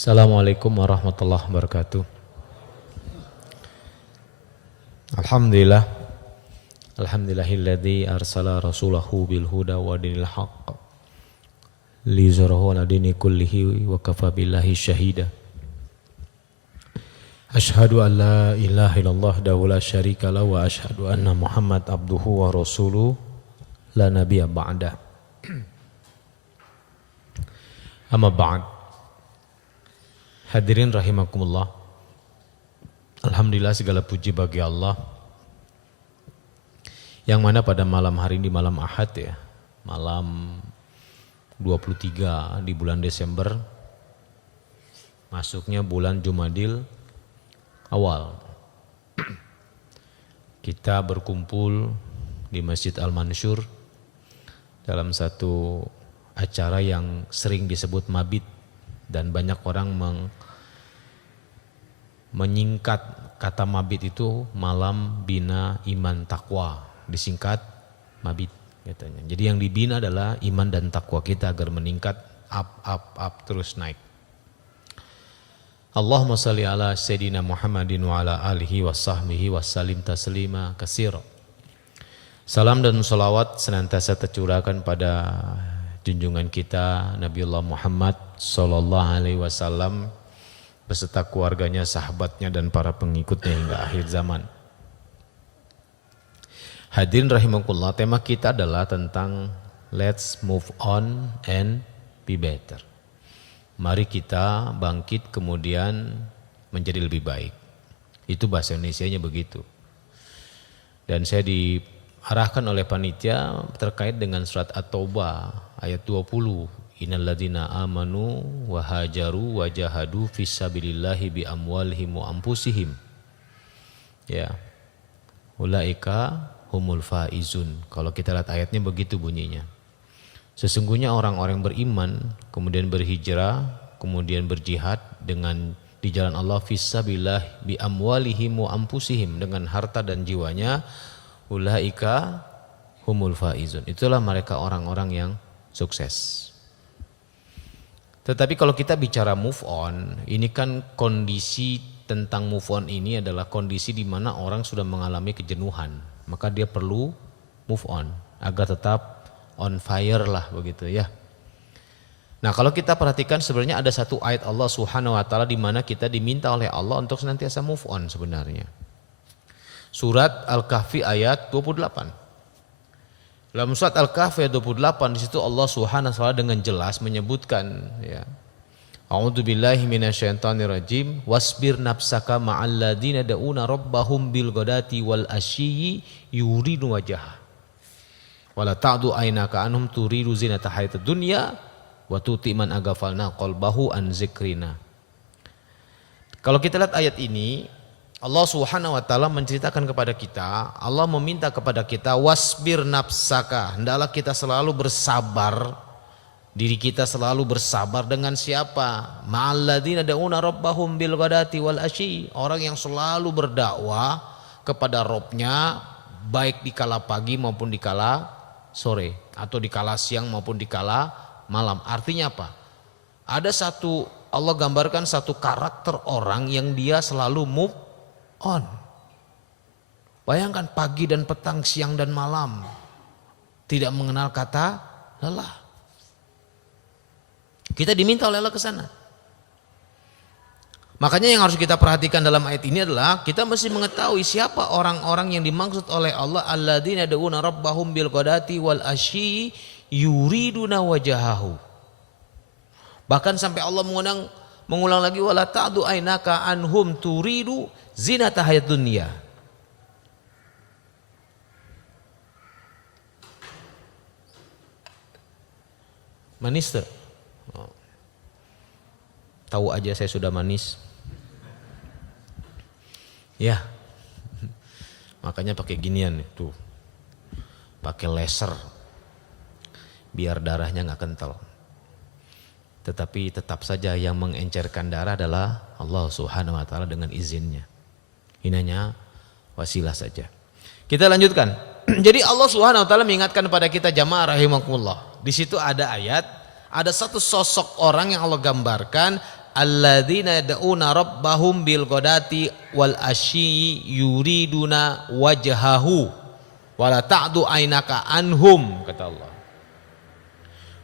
Assalamualaikum warahmatullahi wabarakatuh. Alhamdulillah. Alhamdulillahilladzi arsala rasulahu bil huda wa dinil haqq liyuzhirahu 'ala dini kullihi wa kafa billahi syahida. Asyhadu an la ilaha illallah wa la syarika lahu wa asyhadu anna Muhammad abduhu wa rasuluhu la nabiyya ba'da. Amma ba'd. Hadirin rahimakumullah. Alhamdulillah segala puji bagi Allah yang mana pada malam hari ini, malam Ahad ya, malam 23 di bulan Desember, masuknya bulan Jumadil awal, kita berkumpul di Masjid Al-Mansyur dalam satu acara yang sering disebut mabit, dan banyak orang menyingkat kata mabit itu malam bina iman takwa, disingkat mabit katanya. Jadi yang dibina adalah iman dan takwa kita agar meningkat, up terus naik. Allahumma salli ala Sayyidina Muhammadin wa ala alihi wa sahbihi wa salim taslima katsira. Salam dan salawat senantiasa tercurahkan pada junjungan kita Nabiullah Muhammad sallallahu alaihi wasallam beserta keluarganya, sahabatnya dan para pengikutnya hingga akhir zaman. Hadirin rahimakumullah, tema kita adalah tentang let's move on and be better. Mari kita bangkit kemudian menjadi lebih baik. Itu bahasa Indonesianya begitu. Dan saya diarahkan oleh panitia terkait dengan surat At-Taubah ayat 20. Innalladzina amanu wa hajaru wa jahadu fisabilillahi bi amwalihim wa anfusihim. Ya. Ulaika humul faizun. Kalau kita lihat ayatnya begitu bunyinya. Sesungguhnya orang-orang beriman kemudian berhijrah, kemudian berjihad dengan di jalan Allah fisabilillah bi amwalihim wa anfusihim, dengan harta dan jiwanya. Ulaika humul faizun. Itulah mereka orang-orang yang sukses. Tetapi kalau kita bicara move on, ini kan kondisi tentang move on ini adalah kondisi di mana orang sudah mengalami kejenuhan, maka dia perlu move on agar tetap on fire lah begitu ya. Nah, kalau kita perhatikan sebenarnya ada satu ayat Allah Subhanahu wa taala di mana kita diminta oleh Allah untuk senantiasa move on sebenarnya. Surat Al-Kahfi ayat 28. Dalam surat Al-Kahfi ayat 28 di situ Allah Subhanahu wa taala dengan jelas menyebutkan ya. A'udzubillahi minasyaitonirrajim, wasbir nafsaka ma'al ladzina da'una rabbahum bil ghadati wal asyi yuridu wajha. Wala ta'du aynaka anhum turidu zinata hayatid dunya wa tuti man aghfalna qalbahu an zikrina. Kalau kita lihat ayat ini, Allah Subhanahu wa taala menceritakan kepada kita, Allah meminta kepada kita wasbir nafsaka, hendaklah kita selalu bersabar, diri kita selalu bersabar dengan siapa? Ma'alladzina da'una rabbahum bil ghadati wal asyi, orang yang selalu berdakwah kepada Rabbnya baik di kala pagi maupun di kala sore, atau di kala siang maupun di kala malam. Artinya apa? Ada satu, Allah gambarkan satu karakter orang yang dia selalu move on. Bayangkan pagi dan petang, siang dan malam, tidak mengenal kata lelah. Kita diminta oleh Allah ke sana. Makanya yang harus kita perhatikan dalam ayat ini adalah kita mesti mengetahui siapa orang-orang yang dimaksud oleh Allah, alladzina da'una rabbahum bil ghadati wal asyi yuriduna wajahahu. Bahkan sampai Allah mengulang lagi, wala ta'du ainaka anhum turidu zinata hayat dunia. Manis tuh. Oh. Tahu aja saya sudah manis. Ya. Makanya pakai ginian tuh. Pakai laser. Biar darahnya nggak kental. Tetapi tetap saja yang mengencerkan darah adalah Allah Subhanahu wa taala dengan izinnya. Ini hanya wasilah saja. Kita lanjutkan. Jadi Allah Subhanahu wa taala mengingatkan kepada kita jamaah rahimakumullah. Di situ ada ayat, ada satu sosok orang yang Allah gambarkan, alladzina yad'una rabbahum bil ghadati wal asyi yuriduna wajhahu wala ta'du ainaka anhum, kata Allah.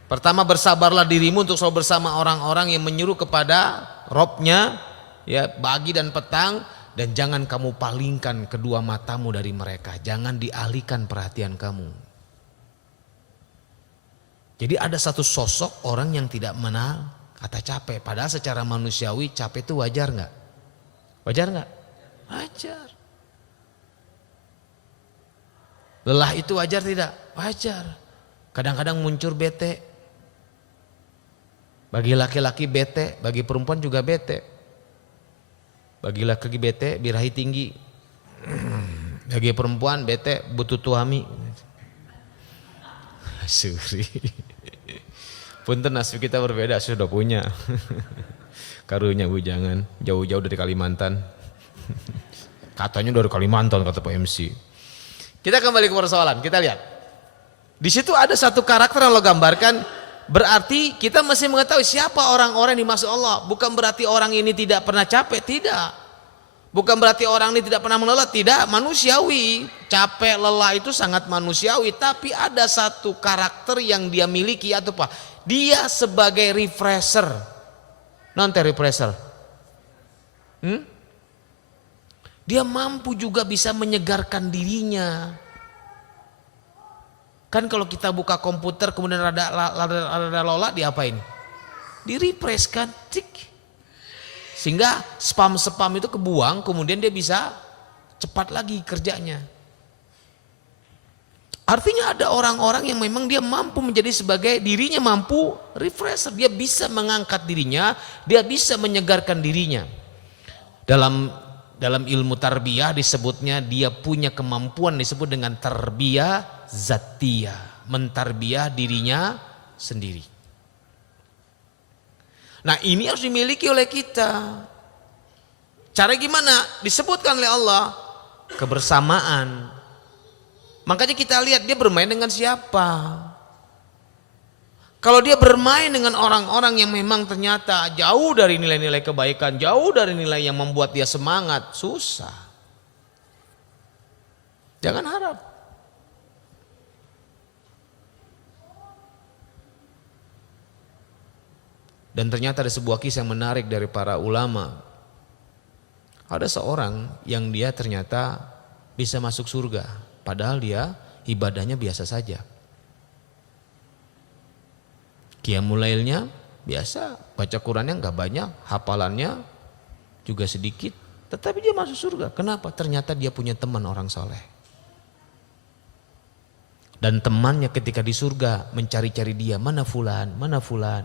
Pertama, bersabarlah dirimu untuk selalu bersama orang-orang yang menyuruh kepada Robnya, ya, pagi dan petang, dan jangan kamu palingkan kedua matamu dari mereka, jangan dialihkan perhatian kamu. Jadi ada satu sosok orang yang tidak mengenal kata capek, padahal secara manusiawi capek itu wajar nggak? Wajar nggak? Wajar. Lelah itu wajar tidak? Wajar. Kadang-kadang muncul bete. Bagi laki-laki bete, bagi perempuan juga bete. Bagi laki-laki bete birahi tinggi. Bagi perempuan bete butuh tuami. Suri. Punten nasib kita berbeda, sudah punya. Karunya bujangan, jauh-jauh dari Kalimantan. Katanya dari Kalimantan, kata Pak MC. Kita kembali ke persoalan, kita lihat. Di situ ada satu karakter yang lo gambarkan, berarti kita mesti mengetahui siapa orang-orang yang dimaksud Allah. Bukan berarti orang ini tidak pernah capek, tidak. Bukan berarti orang ini tidak pernah melelah, tidak. Manusiawi, capek, lelah itu sangat manusiawi. Tapi ada satu karakter yang dia miliki, atau apa? Dia sebagai refresher. Nanti refresher. Dia mampu juga bisa menyegarkan dirinya. Kan kalau kita buka komputer kemudian ada lola, diapain? Di refresh kan, cik. Sehingga spam-spam itu kebuang, kemudian dia bisa cepat lagi kerjanya. Artinya ada orang-orang yang memang dia mampu menjadi sebagai dirinya mampu refresher. Dia bisa mengangkat dirinya, dia bisa menyegarkan dirinya. Dalam ilmu tarbiyah disebutnya dia punya kemampuan disebut dengan tarbiyah zatiyah, mentarbiyah dirinya sendiri. Nah, ini harus dimiliki oleh kita. Cara gimana? Disebutkan oleh Allah, kebersamaan. Makanya kita lihat dia bermain dengan siapa. Kalau dia bermain dengan orang-orang yang memang ternyata jauh dari nilai-nilai kebaikan, jauh dari nilai yang membuat dia semangat, susah. Jangan harap. Dan ternyata ada sebuah kisah yang menarik dari para ulama. Ada seorang yang dia ternyata bisa masuk surga, padahal dia ibadahnya biasa saja. Qiyamul lailnya biasa, baca Qurannya nggak banyak, hafalannya juga sedikit, tetapi dia masuk surga. Kenapa? Ternyata dia punya teman orang soleh. Dan temannya ketika di surga mencari-cari dia, mana fulan, mana fulan.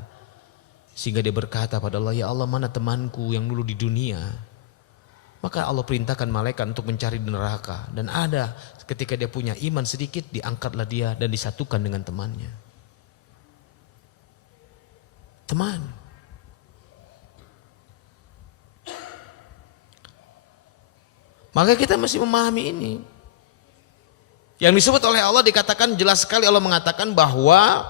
Sehingga dia berkata pada Allah, ya Allah, mana temanku yang dulu di dunia. Maka Allah perintahkan malaikat untuk mencari di neraka. Dan ada ketika dia punya iman sedikit, diangkatlah dia dan disatukan dengan temannya. Teman. Maka kita mesti memahami ini. Yang disebut oleh Allah dikatakan jelas sekali, Allah mengatakan bahwa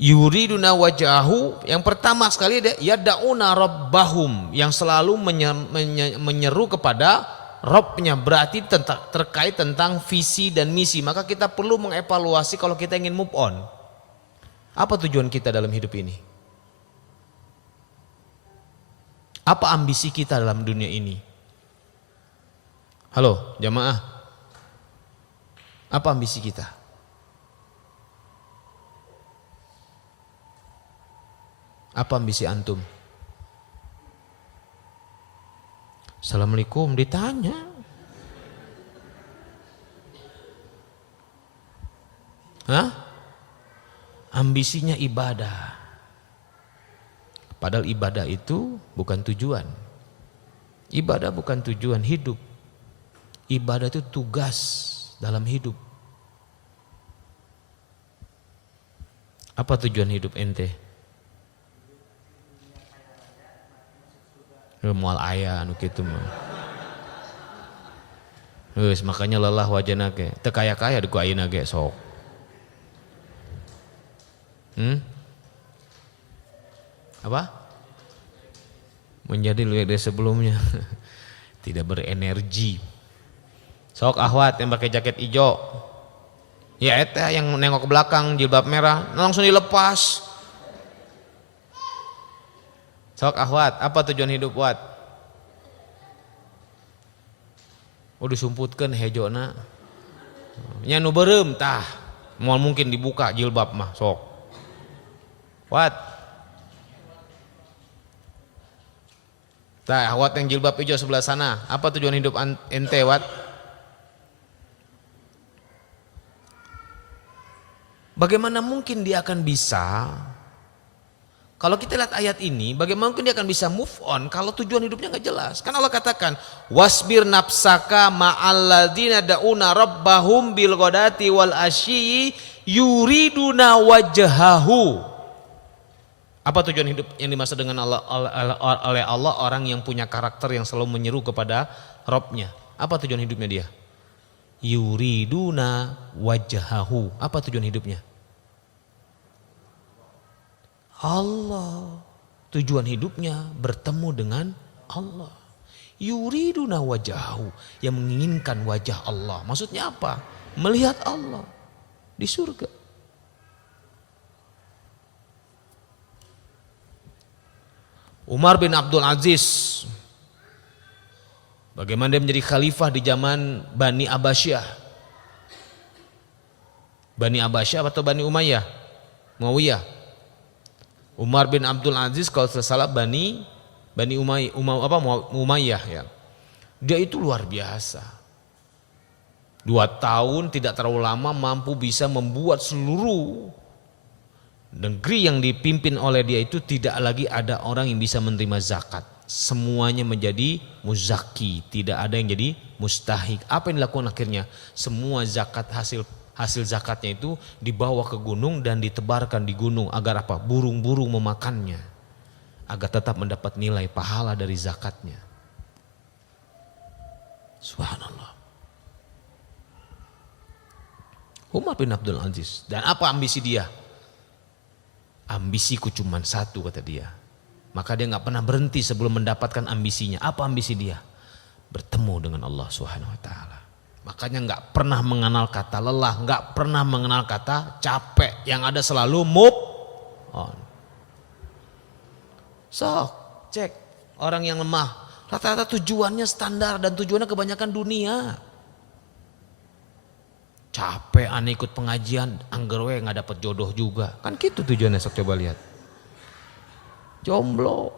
yuriduna wajahu, yang pertama sekali yad'una rabbahum, yang selalu menyeru kepada Rabbnya, berarti terkait tentang visi dan misi. Maka kita perlu mengevaluasi kalau kita ingin move on. Apa tujuan kita dalam hidup ini? Apa ambisi kita dalam dunia ini? Halo jamaah, apa ambisi kita? Apa ambisi antum? Assalamualaikum, ditanya. Hah? Ambisinya ibadah. Padahal ibadah itu bukan tujuan. Ibadah bukan tujuan hidup. Ibadah itu tugas dalam hidup. Apa tujuan hidup ente? Mual ayah anu kitu mah. Geus makanya lelah wajana ge. Teu kaya-kaya di ku ayeuna ge sok. Apa? menjadi lebih dari sebelumnya. Tidak berenergi. Sok ahwat yang pakai jaket hijau, ya eta yang nengok ke belakang jilbab merah langsung dilepas. Sok ahwat, apa tujuan hidup wat? Disumputkeun hejona nya nu beureum tah moal mungkin dibuka jilbab mah sok wat tah wat yang jilbab hijau sebelah sana, apa tujuan hidup ente wat? Bagaimana mungkin dia akan bisa, kalau kita lihat ayat ini, bagaimana mungkin dia akan bisa move on kalau tujuan hidupnya nggak jelas? Kan Allah katakan, wasbir nafsaka ma'alladzina da'una rabbahum bil ghadati wal asyi yuriduna wajhahu. Apa tujuan hidup yang dimaksud dengan oleh Allah? Orang yang punya karakter yang selalu menyeru kepada Rabbnya. Apa tujuan hidupnya dia? Yuriduna wajhahu. Apa tujuan hidupnya? Allah. Tujuan hidupnya bertemu dengan Allah. Yuriduna wajahu, yang menginginkan wajah Allah. Maksudnya apa? Melihat Allah di surga. Umar bin Abdul Aziz, bagaimana dia menjadi khalifah di zaman Bani Abbasiyah. Bani Abbasiyah atau Bani Umayyah? Muawiyah. Umar bin Abdul Aziz kalau tidak salah Bani Umayyah ya. Dia itu luar biasa. 2 tahun tidak terlalu lama mampu bisa membuat seluruh negeri yang dipimpin oleh dia itu tidak lagi ada orang yang bisa menerima zakat. Semuanya menjadi muzaki, tidak ada yang jadi mustahik. Apa yang dilakukan akhirnya? Semua zakat hasil zakatnya itu dibawa ke gunung dan ditebarkan di gunung agar apa? Burung-burung memakannya, agar tetap mendapat nilai pahala dari zakatnya. Subhanallah. Umar bin Abdul Aziz. Dan apa ambisi dia? Ambisiku cuma satu, kata dia. Maka dia nggak pernah berhenti sebelum mendapatkan ambisinya. Apa ambisi dia? Bertemu dengan Allah Subhanahu Wa Taala. Makanya nggak pernah mengenal kata lelah, nggak pernah mengenal kata capek. Yang ada selalu move on. So, cek orang yang lemah. Rata-rata tujuannya standar dan tujuannya kebanyakan dunia. Capek aneh ikut pengajian, angger we nggak dapat jodoh juga. Kan gitu tujuannya, sok coba lihat. Jomblo.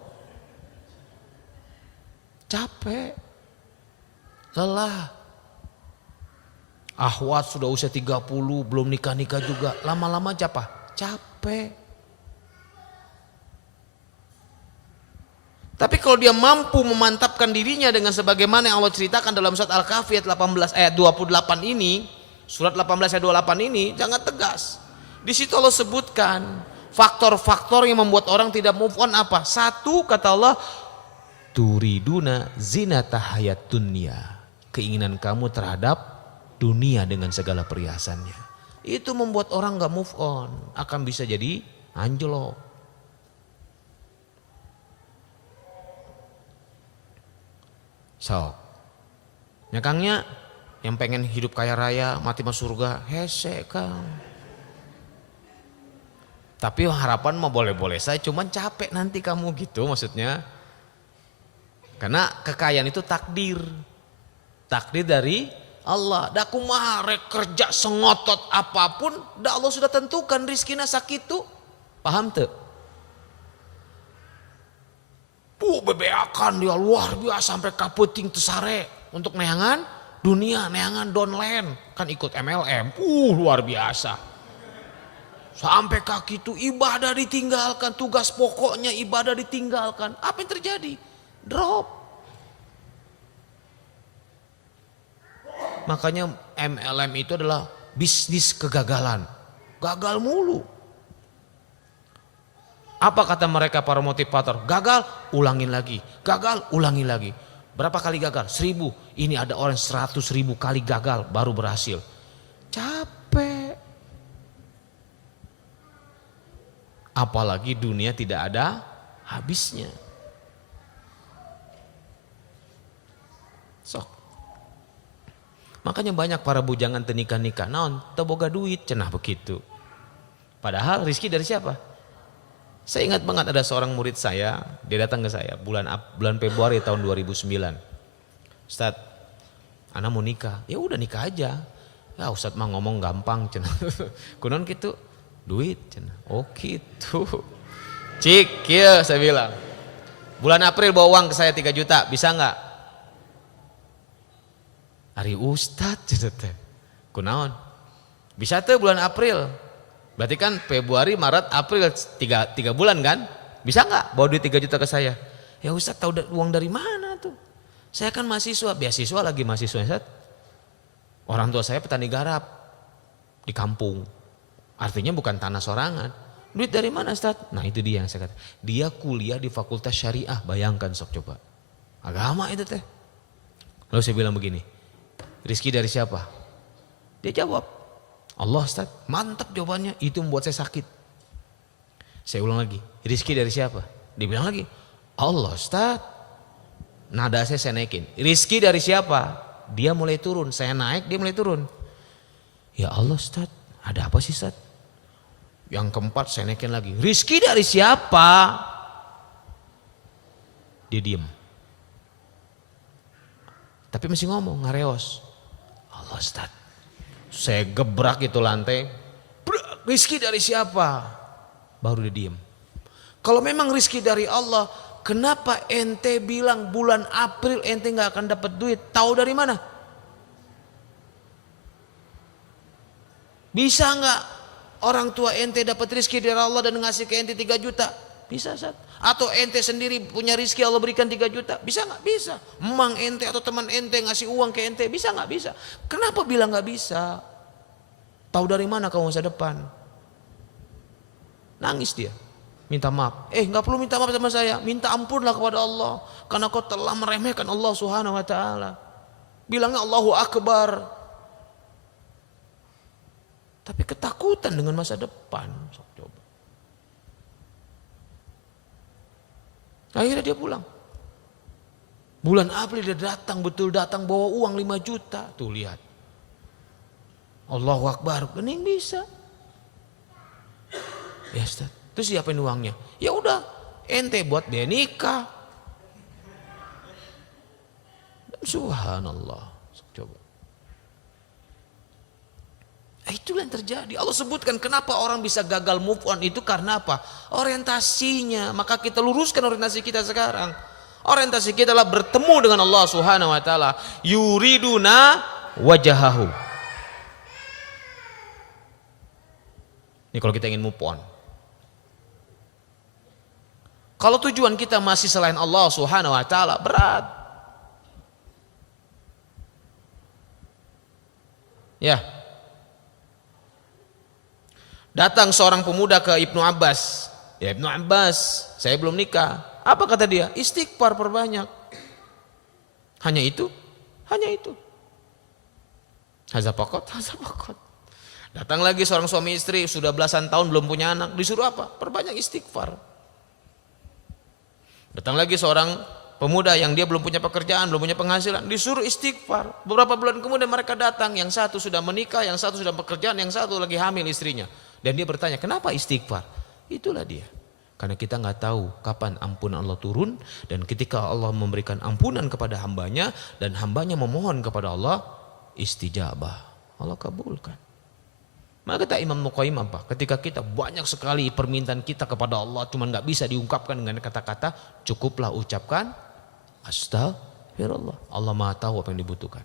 Capek. Lelah. Ahwat sudah usia 30 belum nikah-nikah juga. Lama-lama capek. Tapi kalau dia mampu memantapkan dirinya dengan sebagaimana yang Allah ceritakan dalam surat Al-Kahfi ayat 28 ini, surat 18 ayat 28 ini sangat tegas. Di situ Allah sebutkan faktor-faktor yang membuat orang tidak move on apa? Satu, kata Allah, turiduna zinata hayat dunya. Keinginan kamu terhadap dunia dengan segala perhiasannya. Itu membuat orang gak move on, akan bisa jadi anjlok. So, nyakangnya yang pengen hidup kaya raya, mati masuk surga, hese kang. Tapi harapan mah boleh-boleh saya, cuman capek nanti kamu gitu maksudnya. Karena kekayaan itu takdir dari Allah. Da kumaha rek kerja sengotot apapun, da Allah sudah tentukan rizkina sakitu. Paham teu? Bebeakan dia luar biasa sampai kaputing tesare untuk neangan dunia, neangan downline, kan ikut MLM. Luar biasa. Sampai kaki itu ibadah ditinggalkan, tugas pokoknya ibadah ditinggalkan. Apa yang terjadi? Drop. Makanya MLM itu adalah bisnis kegagalan. Gagal mulu. Apa kata mereka para motivator? Gagal, ulangin lagi. Gagal, ulangi lagi. Berapa kali gagal? 1000. Ini ada orang 100.000 kali gagal baru berhasil. Capek. Apalagi dunia tidak ada habisnya. Makanya banyak para bujangan tenikah-nikah, naon teu boga duit cenah begitu. Padahal rizki dari siapa? Saya ingat banget ada seorang murid saya, dia datang ke saya bulan Februari tahun 2009. Ustaz, ana mau nikah. Ya udah nikah aja. Ya Ustaz mah ngomong gampang cenah. Kunaon kitu? Duit cenah. Oh gitu. Cik, kieu saya bilang. Bulan April bawa uang ke saya 3 juta, bisa enggak? Ari Ustaz cenah teh. Kunaon? Bisa tuh bulan April. Berarti kan Februari, Maret, April 3 bulan kan? Bisa nggak bawa duit 3 juta ke saya? Ya Ustaz tahu uang dari mana tuh? Saya kan mahasiswa, beasiswa lagi mahasiswa Ustaz. Orang tua saya petani garap di kampung. Artinya bukan tanah sorangan. Duit dari mana Ustaz? Nah itu dia yang saya kata. Dia kuliah di Fakultas Syariah, bayangkan sok coba. Agama itu teh. Lalu saya bilang begini, rizki dari siapa? Dia jawab, Allah Ustaz. Mantap jawabannya, itu membuat saya sakit. Saya ulang lagi, rizki dari siapa? Dia bilang lagi, Allah Ustaz. Nada saya naikin, rizki dari siapa? Dia mulai turun, saya naik dia mulai turun. Ya Allah Ustaz, ada apa sih Ustaz? Yang keempat saya naikin lagi, rizki dari siapa? Dia diem. Tapi masih ngomong, ngareos. Allah Ustaz. Saya gebrak itu lantai, rizki dari siapa? Baru dia diem. Kalau memang rizki dari Allah, kenapa ente bilang bulan April ente gak akan dapat duit? Tahu dari mana? Bisa gak orang tua ente dapat rizki dari Allah dan ngasih ke ente 3 juta? Bisa Ustaz. Atau ente sendiri punya rizki Allah berikan 3 juta? Bisa gak? Bisa. Emang ente atau teman ente ngasih uang ke ente? Bisa gak? Bisa. Kenapa bilang gak bisa? Tahu dari mana kamu masa depan? Nangis dia. Minta maaf. Gak perlu minta maaf sama saya. Minta ampunlah kepada Allah. Karena kau telah meremehkan Allah Subhanahu wa ta'ala. Bilangnya Allahu Akbar. Tapi ketakutan dengan masa depan. Coba. Akhirnya dia pulang. Bulan April dia datang, betul datang bawa uang 5 juta. Tuh lihat. Allahu Akbar, gening bisa. Ya Ustaz. Terus siapain uangnya? Ya udah, ente buat dia nikah. Subhanallah. Coba. Itulah yang terjadi. Allah sebutkan kenapa orang bisa gagal move on itu karena apa? Orientasinya. Maka kita luruskan orientasi kita sekarang. Orientasi kita adalah bertemu dengan Allah Subhanahu wa taala. Yuriduna wajahahu. Ini kalau kita ingin move on. Kalau tujuan kita masih selain Allah Subhanahu wa taala, berat. Ya. Datang seorang pemuda ke Ibnu Abbas. Ya Ibnu Abbas, saya belum nikah. Apa kata dia? Istighfar perbanyak. Hanya itu? Hanya itu. Hadza faqat, hadza faqat. Datang lagi seorang suami istri sudah belasan tahun belum punya anak, disuruh apa? Perbanyak istighfar. Datang lagi seorang pemuda yang dia belum punya pekerjaan, belum punya penghasilan, disuruh istighfar. Beberapa bulan kemudian mereka datang, yang satu sudah menikah, yang satu sudah pekerjaan, yang satu lagi hamil istrinya. Dan dia bertanya, kenapa istighfar? Itulah dia. Karena kita nggak tahu kapan ampunan Allah turun, dan ketika Allah memberikan ampunan kepada hambanya dan hambanya memohon kepada Allah, istijabah, Allah kabulkan. Maka kata Imam Nuqaim apa? Ketika kita banyak sekali permintaan kita kepada Allah cuman nggak bisa diungkapkan dengan kata-kata, cukuplah ucapkan astagfirullah. Allah Maha tahu apa yang dibutuhkan.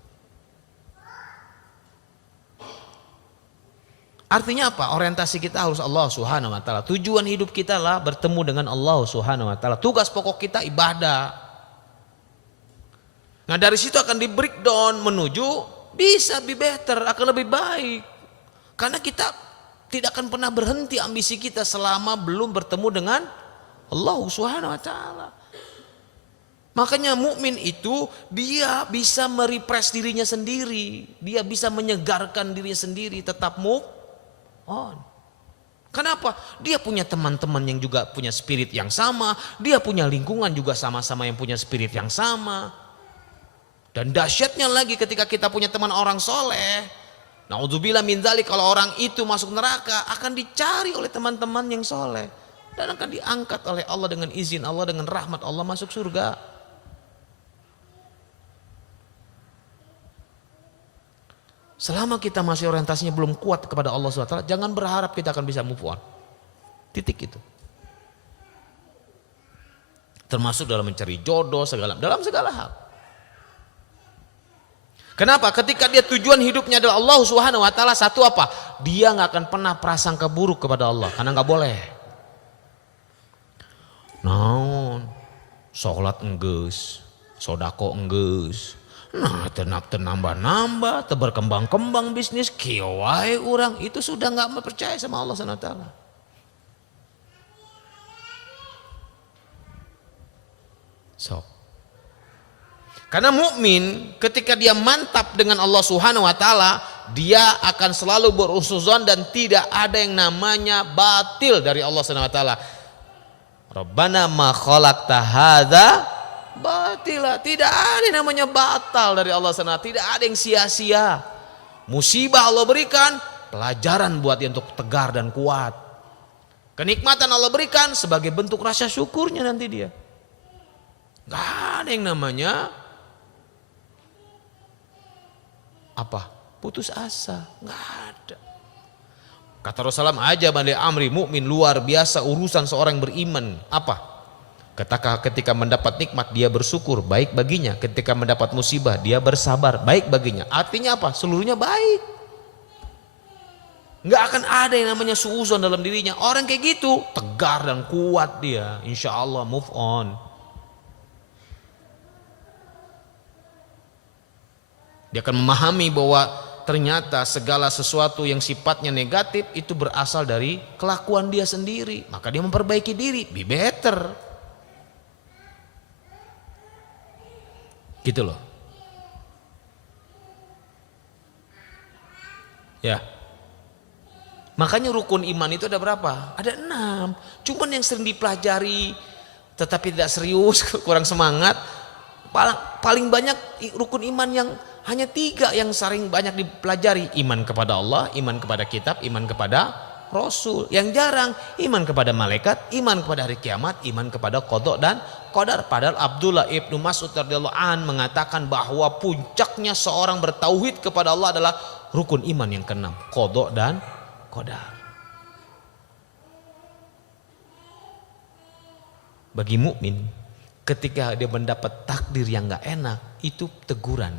Artinya apa? Orientasi kita harus Allah Subhanahu wa taala. Tujuan hidup kita lah bertemu dengan Allah Subhanahu wa taala. Tugas pokok kita ibadah. Nah dari situ akan di breakdown menuju bisa be better, akan lebih baik. Karena kita tidak akan pernah berhenti ambisi kita selama belum bertemu dengan Allah Subhanahu wa taala. Makanya mukmin itu dia bisa merepress dirinya sendiri, dia bisa menyegarkan dirinya sendiri tetap move on. Kenapa? Dia punya teman-teman yang juga punya spirit yang sama, dia punya lingkungan juga sama-sama yang punya spirit yang sama. Dan dahsyatnya lagi ketika kita punya teman orang soleh, naudzubillah min dzalik, kalau orang itu masuk neraka akan dicari oleh teman-teman yang soleh dan akan diangkat oleh Allah dengan izin Allah, dengan rahmat Allah masuk surga. Selama kita masih orientasinya belum kuat kepada Allah SWT, jangan berharap kita akan bisa move on. Titik itu. Termasuk dalam mencari jodoh, dalam segala hal. Kenapa? Ketika dia tujuan hidupnya adalah Allah Subhanahu wa taala, satu apa? Dia nggak akan pernah prasangka buruk kepada Allah, karena nggak boleh. Naon, sholat enggeus, sodako enggeus, nah tenak nambah-nambah, berkembang-kembang bisnis, kieu wae urang, itu sudah nggak percaya sama Allah Subhanahu wa taala. So. Karena mukmin ketika dia mantap dengan Allah Subhanahu wa taala, dia akan selalu berhusnuzon dan tidak ada yang namanya batil dari Allah Subhanahu wa taala. Rabbana ma khalaqta hadza batila. Tidak ada yang namanya batal dari Allah Subhanahu wa taala, tidak ada yang sia-sia. Musibah Allah berikan, pelajaran buat dia untuk tegar dan kuat. Kenikmatan Allah berikan sebagai bentuk rasa syukurnya nanti dia. Gak ada yang namanya apa? Putus asa, nggak ada. Kata Rasulullah, aja balik amri mukmin, luar biasa urusan seorang beriman. Apa? Ketika mendapat nikmat dia bersyukur, baik baginya. Ketika mendapat musibah dia bersabar, baik baginya. Artinya apa? Seluruhnya baik. Nggak akan ada yang namanya suuzon dalam dirinya. Orang kayak gitu tegar dan kuat dia, insya Allah move on. Dia akan memahami bahwa ternyata segala sesuatu yang sifatnya negatif itu berasal dari kelakuan dia sendiri. Maka dia memperbaiki diri, be better. Gitu loh. Ya. Makanya rukun iman itu ada berapa? Ada 6. Cuman yang sering dipelajari tetapi tidak serius, kurang semangat. Paling banyak rukun iman yang hanya 3 yang sering banyak dipelajari. Iman kepada Allah, iman kepada kitab, iman kepada Rasul. Yang jarang iman kepada malaikat, iman kepada hari kiamat, iman kepada qada dan qadar. Padahal Abdullah ibnu Mas'ud radhiyallahu an mengatakan bahwa puncaknya seorang bertauhid kepada Allah adalah rukun iman yang ke-6, qada dan qadar. Bagi mukmin, ketika dia mendapat takdir yang gak enak, itu teguran,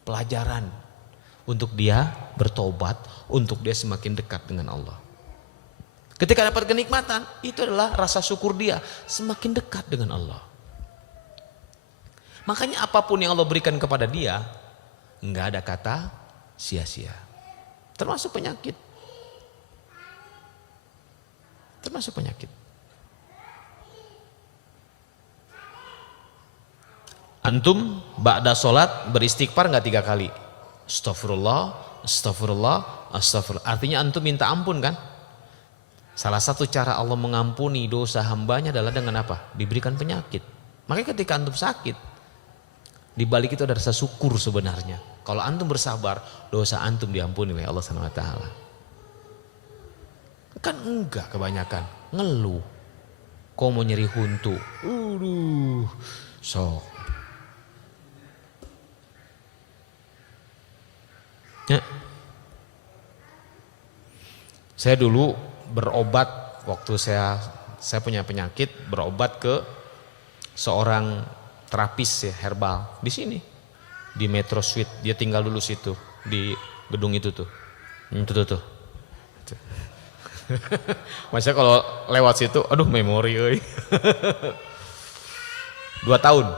pelajaran untuk dia bertobat, untuk dia semakin dekat dengan Allah. Ketika dapat kenikmatan, itu adalah rasa syukur dia semakin dekat dengan Allah. Makanya apapun yang Allah berikan kepada dia, nggak ada kata sia-sia. Termasuk penyakit. Termasuk penyakit. Antum ba'da sholat beristighfar nggak 3 kali? Astagfirullah, astagfirullah, astagfirullah. Artinya antum minta ampun kan? Salah satu cara Allah mengampuni dosa hambanya adalah dengan apa? Diberikan penyakit. Makanya ketika antum sakit, di balik itu ada rasa syukur sebenarnya. Kalau antum bersabar, dosa antum diampuni oleh Allah Subhanahu wa taala. Kan enggak, kebanyakan ngeluh. Kok mau nyeri huntu? Sok. Ya. Saya dulu berobat waktu saya punya penyakit, berobat ke seorang terapis ya, herbal di sini di Metro Suite. Dia tinggal dulu situ di gedung itu tuh. Tuh. Maksudnya kalau lewat situ, aduh memori euy. 2 tahun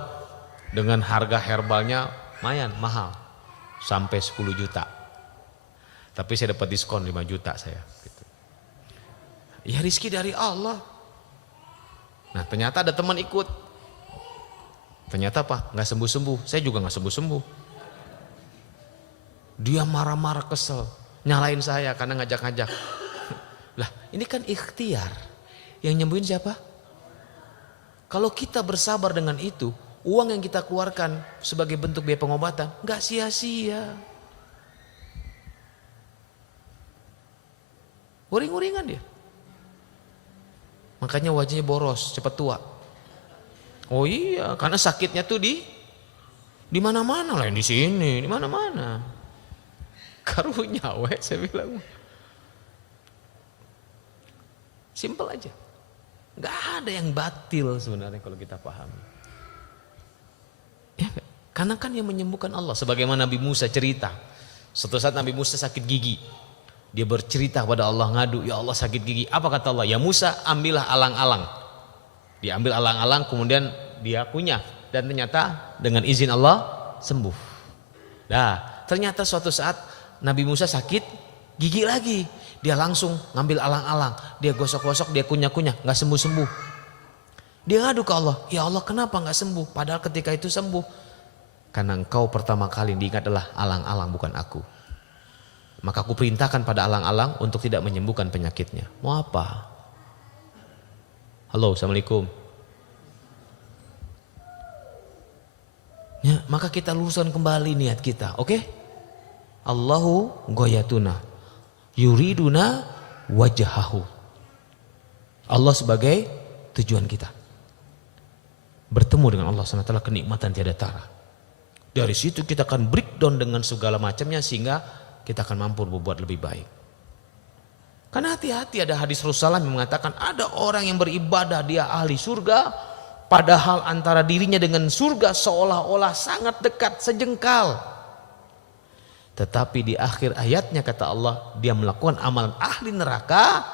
dengan harga herbalnya lumayan mahal, sampai 10 juta. Tapi saya dapat diskon 5 juta saya. Gitu. Ya rizki dari Allah. Nah ternyata ada teman ikut. Ternyata apa? Nggak sembuh-sembuh. Saya juga nggak sembuh-sembuh. Dia marah-marah kesel, nyalain saya karena ngajak-ngajak. Lah ini kan ikhtiar. Yang nyembuhin siapa? Kalau kita bersabar dengan itu, Uang yang kita keluarkan sebagai bentuk biaya pengobatan nggak sia-sia. Uring-uringan dia. Makanya wajahnya boros, cepat tua. Oh iya, karena sakitnya tuh di mana-mana lah, di sini, di mana-mana. Karunya saya bilang. Simpel aja. Nggak ada yang batil sebenarnya kalau kita pahami. Ya, karena kan yang menyembuhkan Allah. Sebagaimana Nabi Musa cerita. Suatu saat Nabi Musa sakit gigi. Dia bercerita kepada Allah, ngadu, ya Allah sakit gigi. Apa kata Allah? Ya Musa, ambillah alang-alang. Diambil alang-alang, kemudian dia kunyah. Dan ternyata dengan izin Allah sembuh. Nah, ternyata suatu saat Nabi Musa sakit gigi lagi. Dia langsung ngambil alang-alang. Dia gosok-gosok, dia kunyah-kunyah. Gak sembuh-sembuh. Dia ngadu ke Allah, ya Allah kenapa gak sembuh? Padahal ketika itu sembuh. Karena engkau pertama kali diingat adalah alang-alang, bukan aku. Maka aku perintahkan pada alang-alang untuk tidak menyembuhkan penyakitnya. Mau apa? Halo, Assalamualaikum. Ya, maka kita luruskan kembali niat kita, oke? Allahu goyatuna, yuriduna wajahahu. Allah sebagai tujuan kita. Bertemu dengan Allah SWT kenikmatan tiada tara. Dari situ kita akan breakdown dengan segala macamnya sehingga kita akan mampu berbuat lebih baik. Karena hati-hati, ada hadis Rasulullah yang mengatakan ada orang yang beribadah dia ahli surga, padahal antara dirinya dengan surga seolah-olah sangat dekat, sejengkal. Tetapi di akhir ayatnya kata Allah, dia melakukan amalan ahli neraka,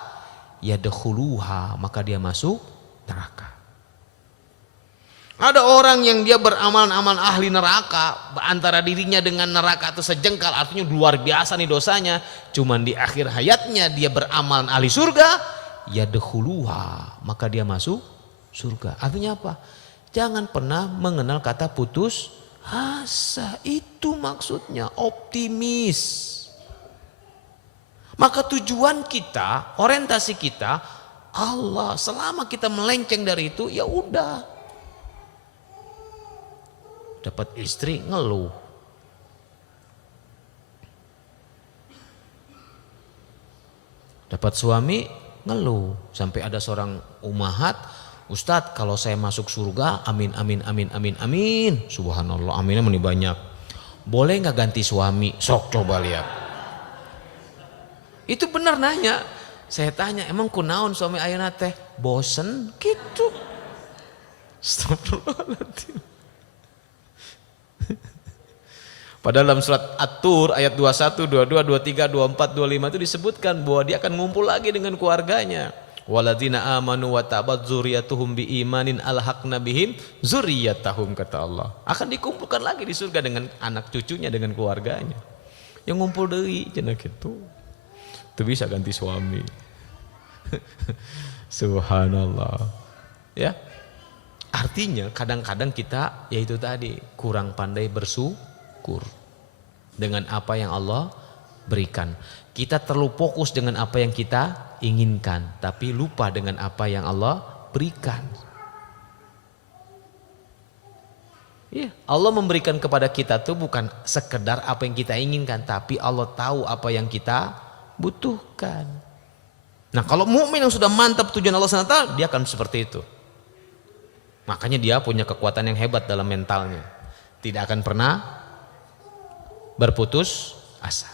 yadkhuluha, maka dia masuk neraka. Ada orang yang dia beramal-amal ahli neraka, antara dirinya dengan neraka itu sejengkal, artinya luar biasa nih dosanya. Cuman di akhir hayatnya dia beramal ahli surga, yadkhuluha, maka dia masuk surga. Artinya apa? Jangan pernah mengenal kata putus asa, itu maksudnya optimis. Maka tujuan kita, orientasi kita Allah. Selama kita melenceng dari itu, ya udah. Dapat istri ngeluh, dapat suami ngeluh. Sampai ada seorang umahat, Ustadz kalau saya masuk surga, amin amin amin amin amin. Subhanallah, aminnya meni banyak. Boleh nggak ganti suami? Sok coba lihat. Itu benar nanya. Saya tanya, emang kunaon suami ayeuna teh? Bosen gitu. Astagfirullahaladzim. Padahal dalam surat At-Tur ayat 21, 22, 23, 24, 25 itu disebutkan bahwa dia akan ngumpul lagi dengan keluarganya. Waladzina amanu wa tabat dzurriyyatuhum biimanin alhaqna bihim dzurriyyatahum, kata Allah. Akan dikumpulkan lagi di surga dengan anak cucunya, dengan keluarganya. Yang ngumpul deui cenah kitu. Teu bisa ganti suami. Subhanallah. Ya. Artinya kadang-kadang kita yaitu tadi kurang pandai bersyukur dengan apa yang Allah berikan. Kita terlalu fokus dengan apa yang kita inginkan, tapi lupa dengan apa yang Allah berikan. Ya, Allah memberikan kepada kita tuh bukan sekedar apa yang kita inginkan, tapi Allah tahu apa yang kita butuhkan. Nah, kalau mukmin yang sudah mantap tujuan Allah SWT, dia akan seperti itu. Makanya dia punya kekuatan yang hebat dalam mentalnya. Tidak akan pernah berputus asa.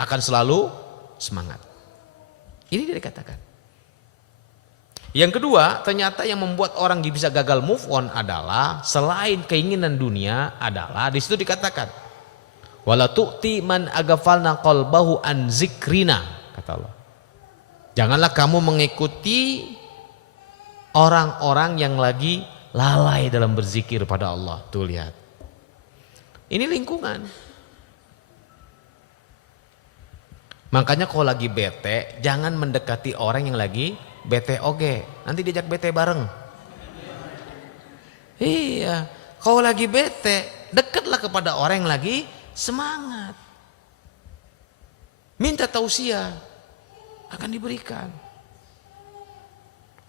Akan selalu semangat. Ini dia dikatakan. Yang kedua, ternyata yang membuat orang bisa gagal move on adalah selain keinginan dunia adalah di situ dikatakan wala tu'ti man agafalna qalbahu an zikrina, kata Allah. Janganlah kamu mengikuti orang-orang yang lagi lalai dalam berzikir pada Allah. Tuh lihat. Ini lingkungan. Makanya kalau lagi bete, jangan mendekati orang yang lagi bete oge. Nanti diajak bete bareng. Iya, kalau lagi bete, dekatlah kepada orang yang lagi semangat. Minta tausiah, akan diberikan.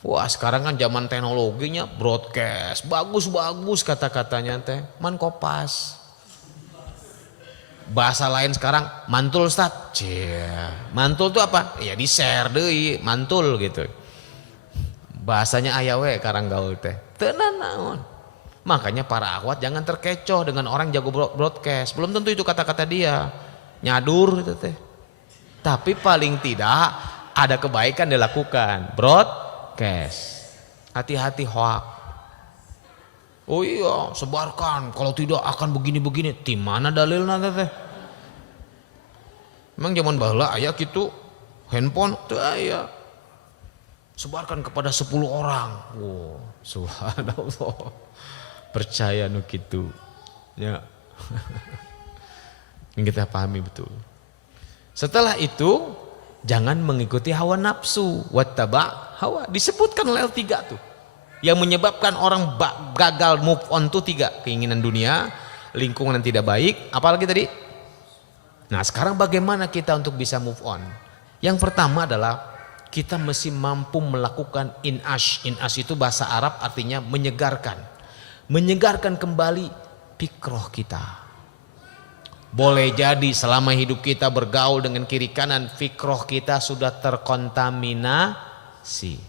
Wah sekarang kan zaman teknologinya broadcast, bagus-bagus kata-katanya teh, man kopas. Bahasa lain sekarang mantul Ustaz. Mantul tuh apa? Ya di share deh, mantul gitu. Bahasanya aya we karang gaul teh. Tenan naon. Makanya para akhwat jangan terkecoh dengan orang jago broadcast. Belum tentu itu kata-kata dia. Nyadur gitu teh. Tapi paling tidak ada kebaikan dilakukan. Broadcast. Hati-hati hoak. Oh iya, sebarkan. Kalau tidak akan begini-begini. Di mana dalilnya teh? Emang zaman baheula aya kitu handphone teu aya. Sebarkan kepada 10 orang. Wow, subhanallah. Percaya nu kitu. Ya. Yang kita pahami betul. Setelah itu jangan mengikuti hawa nafsu, wattaba hawa. Disebutkan level 3 tuh. Yang menyebabkan orang gagal move on tuh 3, keinginan dunia, lingkungan yang tidak baik, apalagi tadi? Nah, sekarang bagaimana kita untuk bisa move on? Yang pertama adalah kita mesti mampu melakukan inash. Inash itu bahasa Arab artinya menyegarkan. Menyegarkan kembali fikroh kita. Boleh jadi selama hidup kita bergaul dengan kiri kanan, fikroh kita sudah terkontaminasi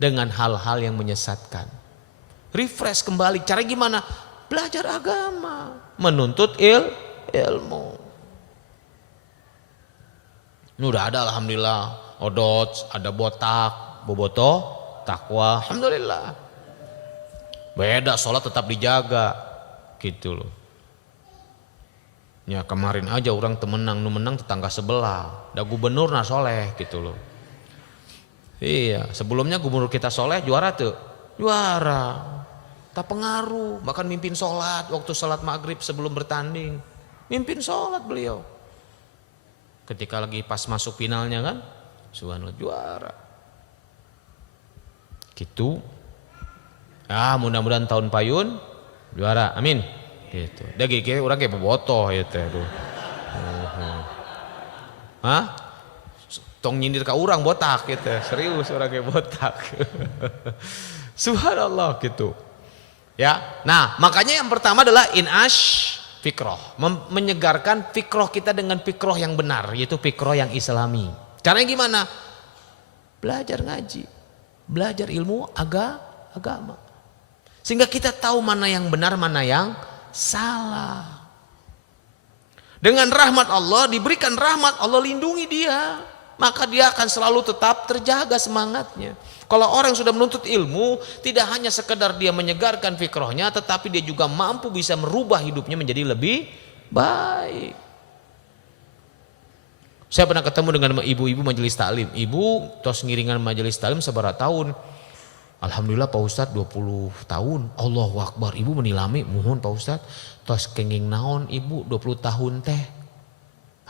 dengan hal-hal yang menyesatkan. Refresh kembali. Cara gimana? Belajar agama, menuntut ilmu. Udah ada alhamdulillah. Odot, ada botak, bobotoh, takwa, alhamdulillah. Beda, sholat tetap dijaga, gitu loh. Ya kemarin aja orang temenang, nu menang tetangga sebelah, ada gubernur nah soleh, gitu loh. Iya, sebelumnya gubernur kita soleh juara tuh, juara. Tak pengaruh, bahkan mimpin sholat waktu sholat maghrib sebelum bertanding, mimpin sholat beliau. Ketika lagi pas masuk finalnya kan. Subhanallah juara. Gitu. Ah mudah-mudahan tahun payun juara. Amin. Gitu. Dah gini orang kayak bobotoh ya teh tuh. Hah? Tong nyindir ka urang botak gitu. Serius orang kayak botak. Subhanallah gitu. Ya. Nah, makanya yang pertama adalah inash fikroh. Menyegarkan fikroh kita dengan fikroh yang benar, yaitu fikroh yang islami. Caranya gimana? Belajar ngaji, belajar ilmu agama. Sehingga kita tahu mana yang benar, mana yang salah. Dengan rahmat Allah, diberikan rahmat, Allah lindungi dia. Maka dia akan selalu tetap terjaga semangatnya. Kalau orang sudah menuntut ilmu, tidak hanya sekedar dia menyegarkan fikrohnya, tetapi dia juga mampu bisa merubah hidupnya menjadi lebih baik. Saya pernah ketemu dengan ibu-ibu majelis taklim. Ibu tos ngiringan majelis taklim seberapa tahun. Alhamdulillah Pak Ustadz 20 tahun. Allahu Akbar. Ibu menilami, mohon Pak Ustadz. Tos kenging naon ibu 20 tahun teh.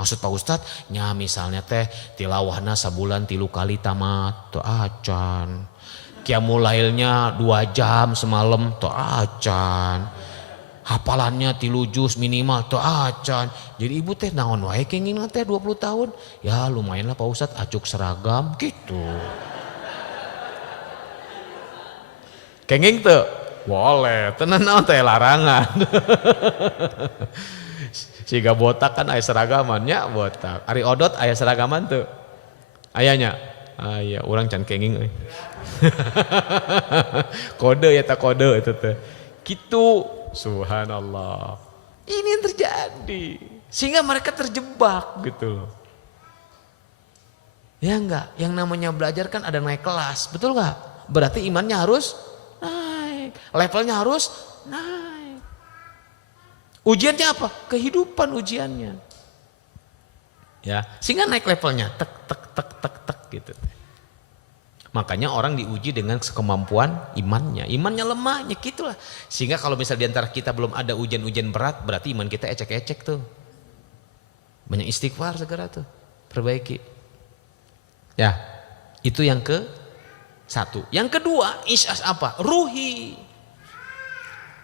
Maksud Pak Ustadz, nya misalnya teh tilawahna sabulan 3 kali tamat. Tuh acan. Qiyamul lailnya 2 jam semalam. Tuh acan. Hafalannya 3 juz minimal tuh acan. Jadi ibu teh naon wae kenging teh 20 tahun. Ya lumayan lah Pak Ustadz acuk seragam gitu. Kenging tuh boleh, tenan naon teh larangan. Siga botak kan aya seragamannya botak. Ari odot aya seragaman tuh. Ayanya. Aya urang can kenging euy. Kode ya tak kode itu teh. Gitu. Subhanallah. Ini yang terjadi. Sehingga mereka terjebak gitu loh. Ya enggak, yang namanya belajar kan ada naik kelas, betul enggak? Berarti imannya harus naik, levelnya harus naik. Ujiannya apa? Kehidupan ujiannya. Ya, sehingga naik levelnya tek tek tek tek tek gitu. Makanya orang diuji dengan kemampuan imannya. Imannya lemahnya gitulah. Sehingga kalau misalnya diantara kita belum ada ujian-ujian berat, berarti iman kita ecek-ecek tuh. Banyak istighfar segera tuh. Perbaiki. Ya, itu yang ke-1. Yang kedua, is'as apa? Ruhi.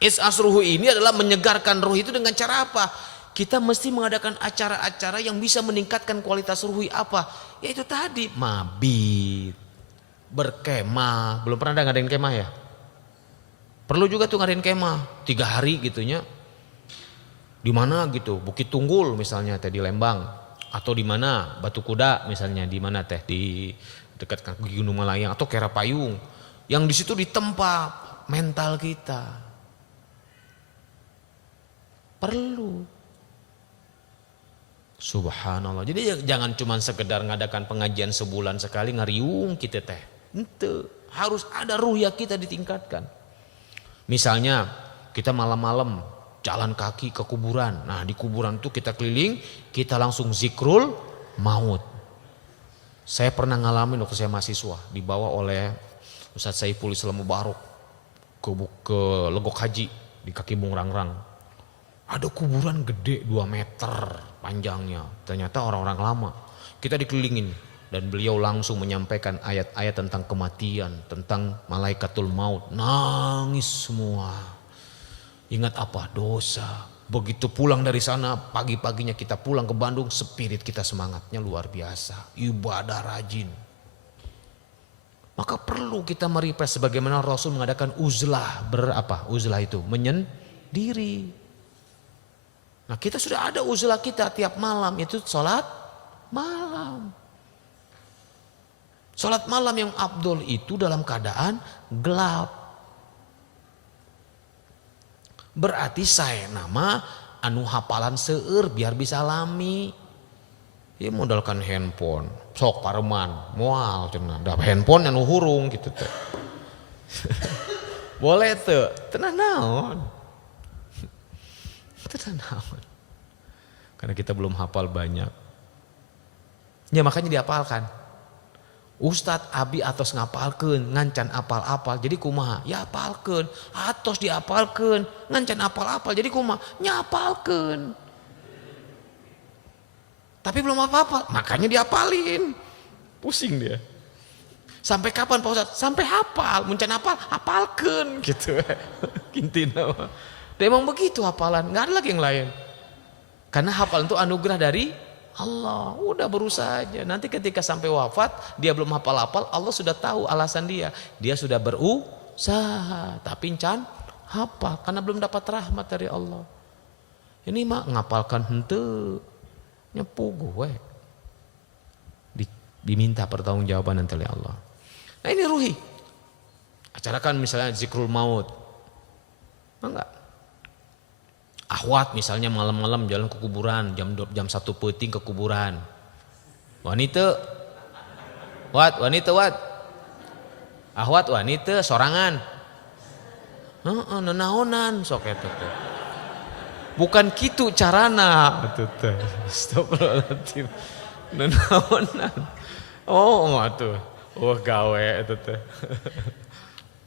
Is'as ruhi ini adalah menyegarkan ruhi itu dengan cara apa? Kita mesti mengadakan acara-acara yang bisa meningkatkan kualitas ruhi apa? Yaitu tadi, mabit. berkemah. Belum pernah ada ngadain kemah ya? Perlu juga tuh ngadain kemah 3 hari gitunya. Di mana gitu? Bukit Tunggul misalnya teh di Lembang, atau di mana? Batu Kuda misalnya, di mana teh di dekat kaki Gunung Malayang atau Kerapayung. Yang di situ ditempa mental kita. Perlu. Subhanallah. Jadi jangan cuma sekedar ngadakan pengajian sebulan sekali ngariung kita teh. Ente, harus ada ruhya kita ditingkatkan. Misalnya kita malam-malam jalan kaki ke kuburan. Nah di kuburan itu kita keliling, kita langsung zikrul maut. Saya pernah ngalamin waktu saya mahasiswa, dibawa oleh Ustadz Saiful Islam Mubarok ke Legok Haji di kaki Bungrang-rang. Ada kuburan gede 2 meter panjangnya, ternyata orang-orang lama. Kita dikelilingin dan beliau langsung menyampaikan ayat-ayat tentang kematian, tentang malaikatul maut. Nangis semua. Ingat apa? Dosa. Begitu pulang dari sana, pagi-paginya kita pulang ke Bandung, spirit kita semangatnya luar biasa. Ibadah rajin. Maka perlu kita merefresh sebagaimana Rasul mengadakan uzlah. Uzlah itu menyendiri. Nah kita sudah ada uzlah kita tiap malam, itu sholat malam. Sholat malam yang afdol itu dalam keadaan gelap. Berarti saya nama anu hafalan seueur biar bisa lami. Ya modalkan handphone, sok pareman, moal cenah. Da handphone anu hurung gitu teh. Boleh teu? Tenang naon. Tenang naon. Karena kita belum hafal banyak. Ya makanya dihafalkan. Ustadz Abi atos ngapalkeun ngancan apal-apal jadi kumaha ya apalkeun atos diapalkeun ngancan apal-apal jadi kumaha nyapalkeun tapi belum apa-apa makanya diapalin pusing dia sampai kapan Pak Ustadz sampai hafal muncan hafal hafalkeun gitu intina emang begitu hafalan nggak ada lagi yang lain karena hafalan itu anugerah dari Allah, udah berusaha aja. Nanti ketika sampai wafat, dia belum hafal-hafal, Allah sudah tahu alasan dia. Dia sudah berusaha, tapi can hafal karena belum dapat rahmat dari Allah. Ini mah ngapalkan henteu, nyepu gue. Diminta pertanggungjawaban nanti oleh Allah. Nah ini ruhi. Acarakan misalnya zikrul maut. Enggak. Ahwat misalnya malam-malam jalan ke kuburan jam 1 peuting ke kuburan. Wanita ahwat wanita sorangan. Nenaonan sok eta teh. Bukan kitu carana atuh teh. Astagfirullahaladzim. Nenaonan. Oh atuh. Oh gawe eta teh.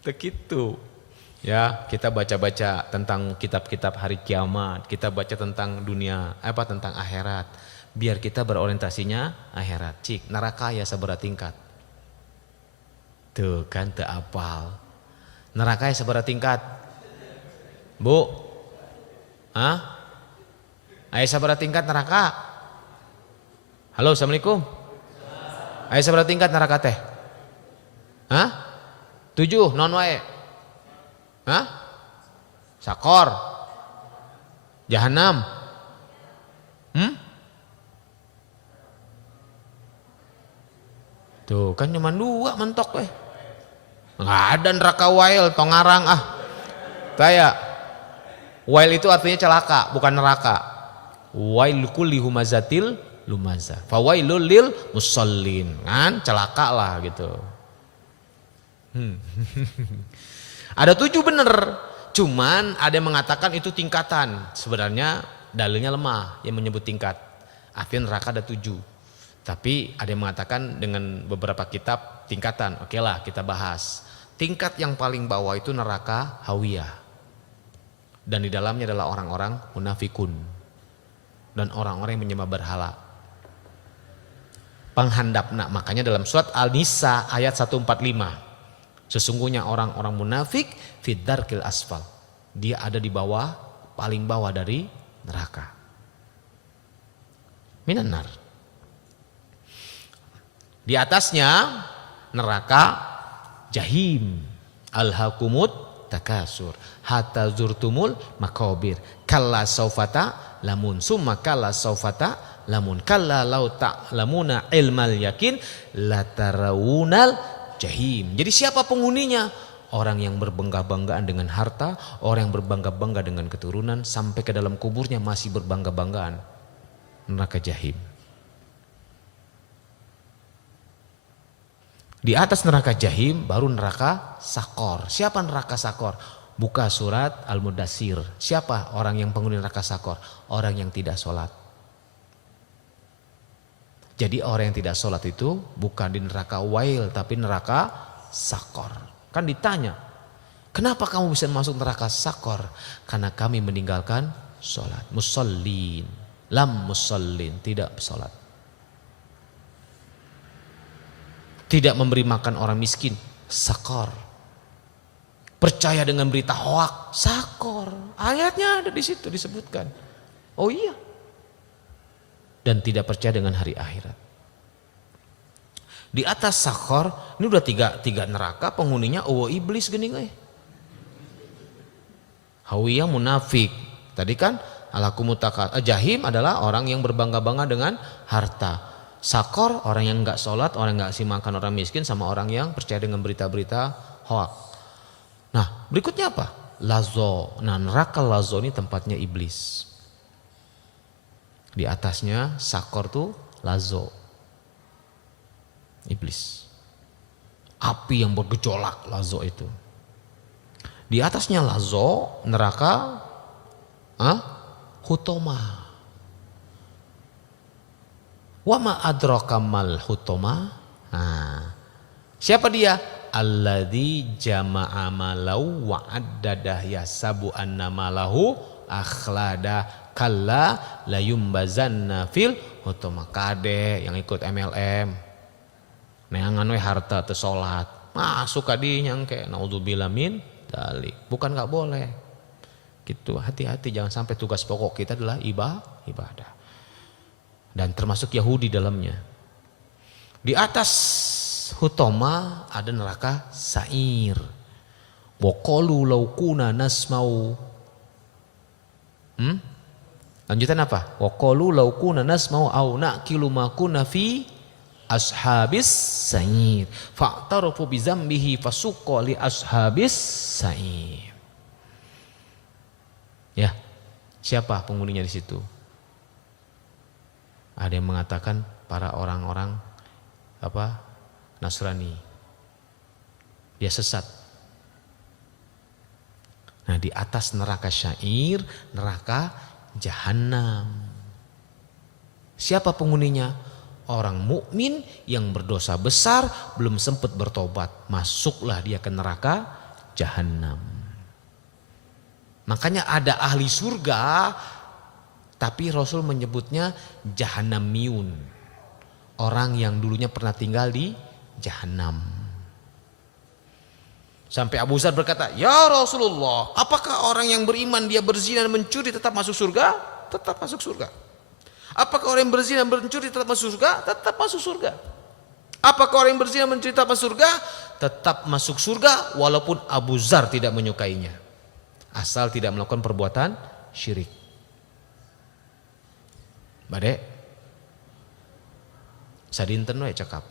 Teu kitu. Ya, kita baca-baca tentang kitab-kitab hari kiamat, kita baca tentang dunia, tentang akhirat. Biar kita berorientasinya akhirat. Cik, neraka ya seberapa tingkat? Tuh kan teu apal. Neraka ya seberapa tingkat? Bu? Hah? Aya seberapa tingkat neraka? Halo, Assalamualaikum. Aya seberapa tingkat neraka teh? Hah? 7, non wae. Hah? Sakor, Jahanam, Tuh kan cuma 2 mentok nggak ada neraka wail, tongarang Taya, wail itu artinya celaka, bukan neraka. Wail kulli humazatil lumaza, fawailul lil musallin, kan celaka lah gitu. Ada 7 bener, cuman ada yang mengatakan itu tingkatan. Sebenarnya dalilnya lemah yang menyebut tingkat. Artinya neraka ada 7. Tapi ada yang mengatakan dengan beberapa kitab tingkatan. Oke lah kita bahas. Tingkat yang paling bawah itu neraka hawiyah. Dan di dalamnya adalah orang-orang munafikun. Dan orang-orang yang menyembah berhala. Penghandapna, makanya dalam surat Al-Nisa ayat 145. Sesungguhnya orang-orang munafik fid darkil asfal. Dia ada di bawah, paling bawah dari neraka. Minan nar. Di atasnya neraka jahim. Alhaakumut takasur hatta zurtumul makabir. Kalla saufata lamun summa kalla saufata lamun kalla lau ta'lamuna ilmal yakin latarawunal jahim. Jadi siapa penghuninya? Orang yang berbangga-banggaan dengan harta, orang yang berbangga-bangga dengan keturunan, sampai ke dalam kuburnya masih berbangga-banggaan. Neraka jahim. Di atas neraka jahim baru neraka sakor. Siapa neraka sakor? Buka surat Al-Mudassir. Siapa orang yang penghuni neraka sakor? Orang yang tidak sholat. Jadi orang yang tidak sholat itu bukan di neraka wail tapi neraka sakor. Kan ditanya, kenapa kamu bisa masuk neraka sakor? Karena kami meninggalkan sholat. Musallin, lam musallin, tidak sholat. Tidak memberi makan orang miskin, sakor. Percaya dengan berita hoak, sakor. Ayatnya ada di situ disebutkan. Oh iya. Dan tidak percaya dengan hari akhirat. Di atas sakor, ini udah tiga neraka, penghuninya iblis gening euy. Hawiyah munafik. Tadi kan jahim adalah orang yang berbangga-bangga dengan harta. Sakor orang yang enggak sholat, orang yang enggak ngasih makan orang miskin, sama orang yang percaya dengan berita-berita hoak. Nah berikutnya apa? Lazo. Nah neraka lazo ini tempatnya iblis. Di atasnya sakor tuh lazo. Iblis. Api yang bergejolak lazo itu. Di atasnya lazo neraka hutoma. Wa ma adraka mal hutoma. Nah, siapa dia? Alladzi jama'a malau wa addadah yasabu anna malahu akhlada kalla la yumbazanna fil hutoma. Kade yang ikut MLM. Neangan we harta teu salat. Masuk kadi nyangke naudzubillah min dzalik. Bukan enggak boleh. Gitu, hati-hati jangan sampai tugas pokok kita adalah ibadah. Dan termasuk Yahudi dalamnya. Di atas hutoma ada neraka sa'ir. Wa qalu law kunna nasma'u. Lanjutan apa? Wa qalu law kunna nasma'u aw naqilu ma kunna fi ashabis sa'ir. Fa'tarafu bi dzambihi fasuqqa li ashabis sa'ir. Ya. Siapa penghuninya di situ? Ada yang mengatakan para orang-orang Nasrani. Dia sesat. Nah di atas neraka syair, neraka jahanam. Siapa penghuninya? Orang mukmin yang berdosa besar belum sempat bertobat. Masuklah dia ke neraka jahanam. Makanya ada ahli surga, tapi Rasul menyebutnya jahannamiyun. Orang yang dulunya pernah tinggal di jahanam. Sampai Abu Dzar berkata, "Ya Rasulullah, apakah orang yang beriman dia berzina dan mencuri tetap masuk surga?" Tetap masuk surga. Apakah orang yang berzina dan mencuri tetap masuk surga? Tetap masuk surga. Apakah orang yang berzina dan mencuri tetap masuk surga? Tetap masuk surga walaupun Abu Dzar tidak menyukainya. Asal tidak melakukan perbuatan syirik. Bade, sadinten we cekap.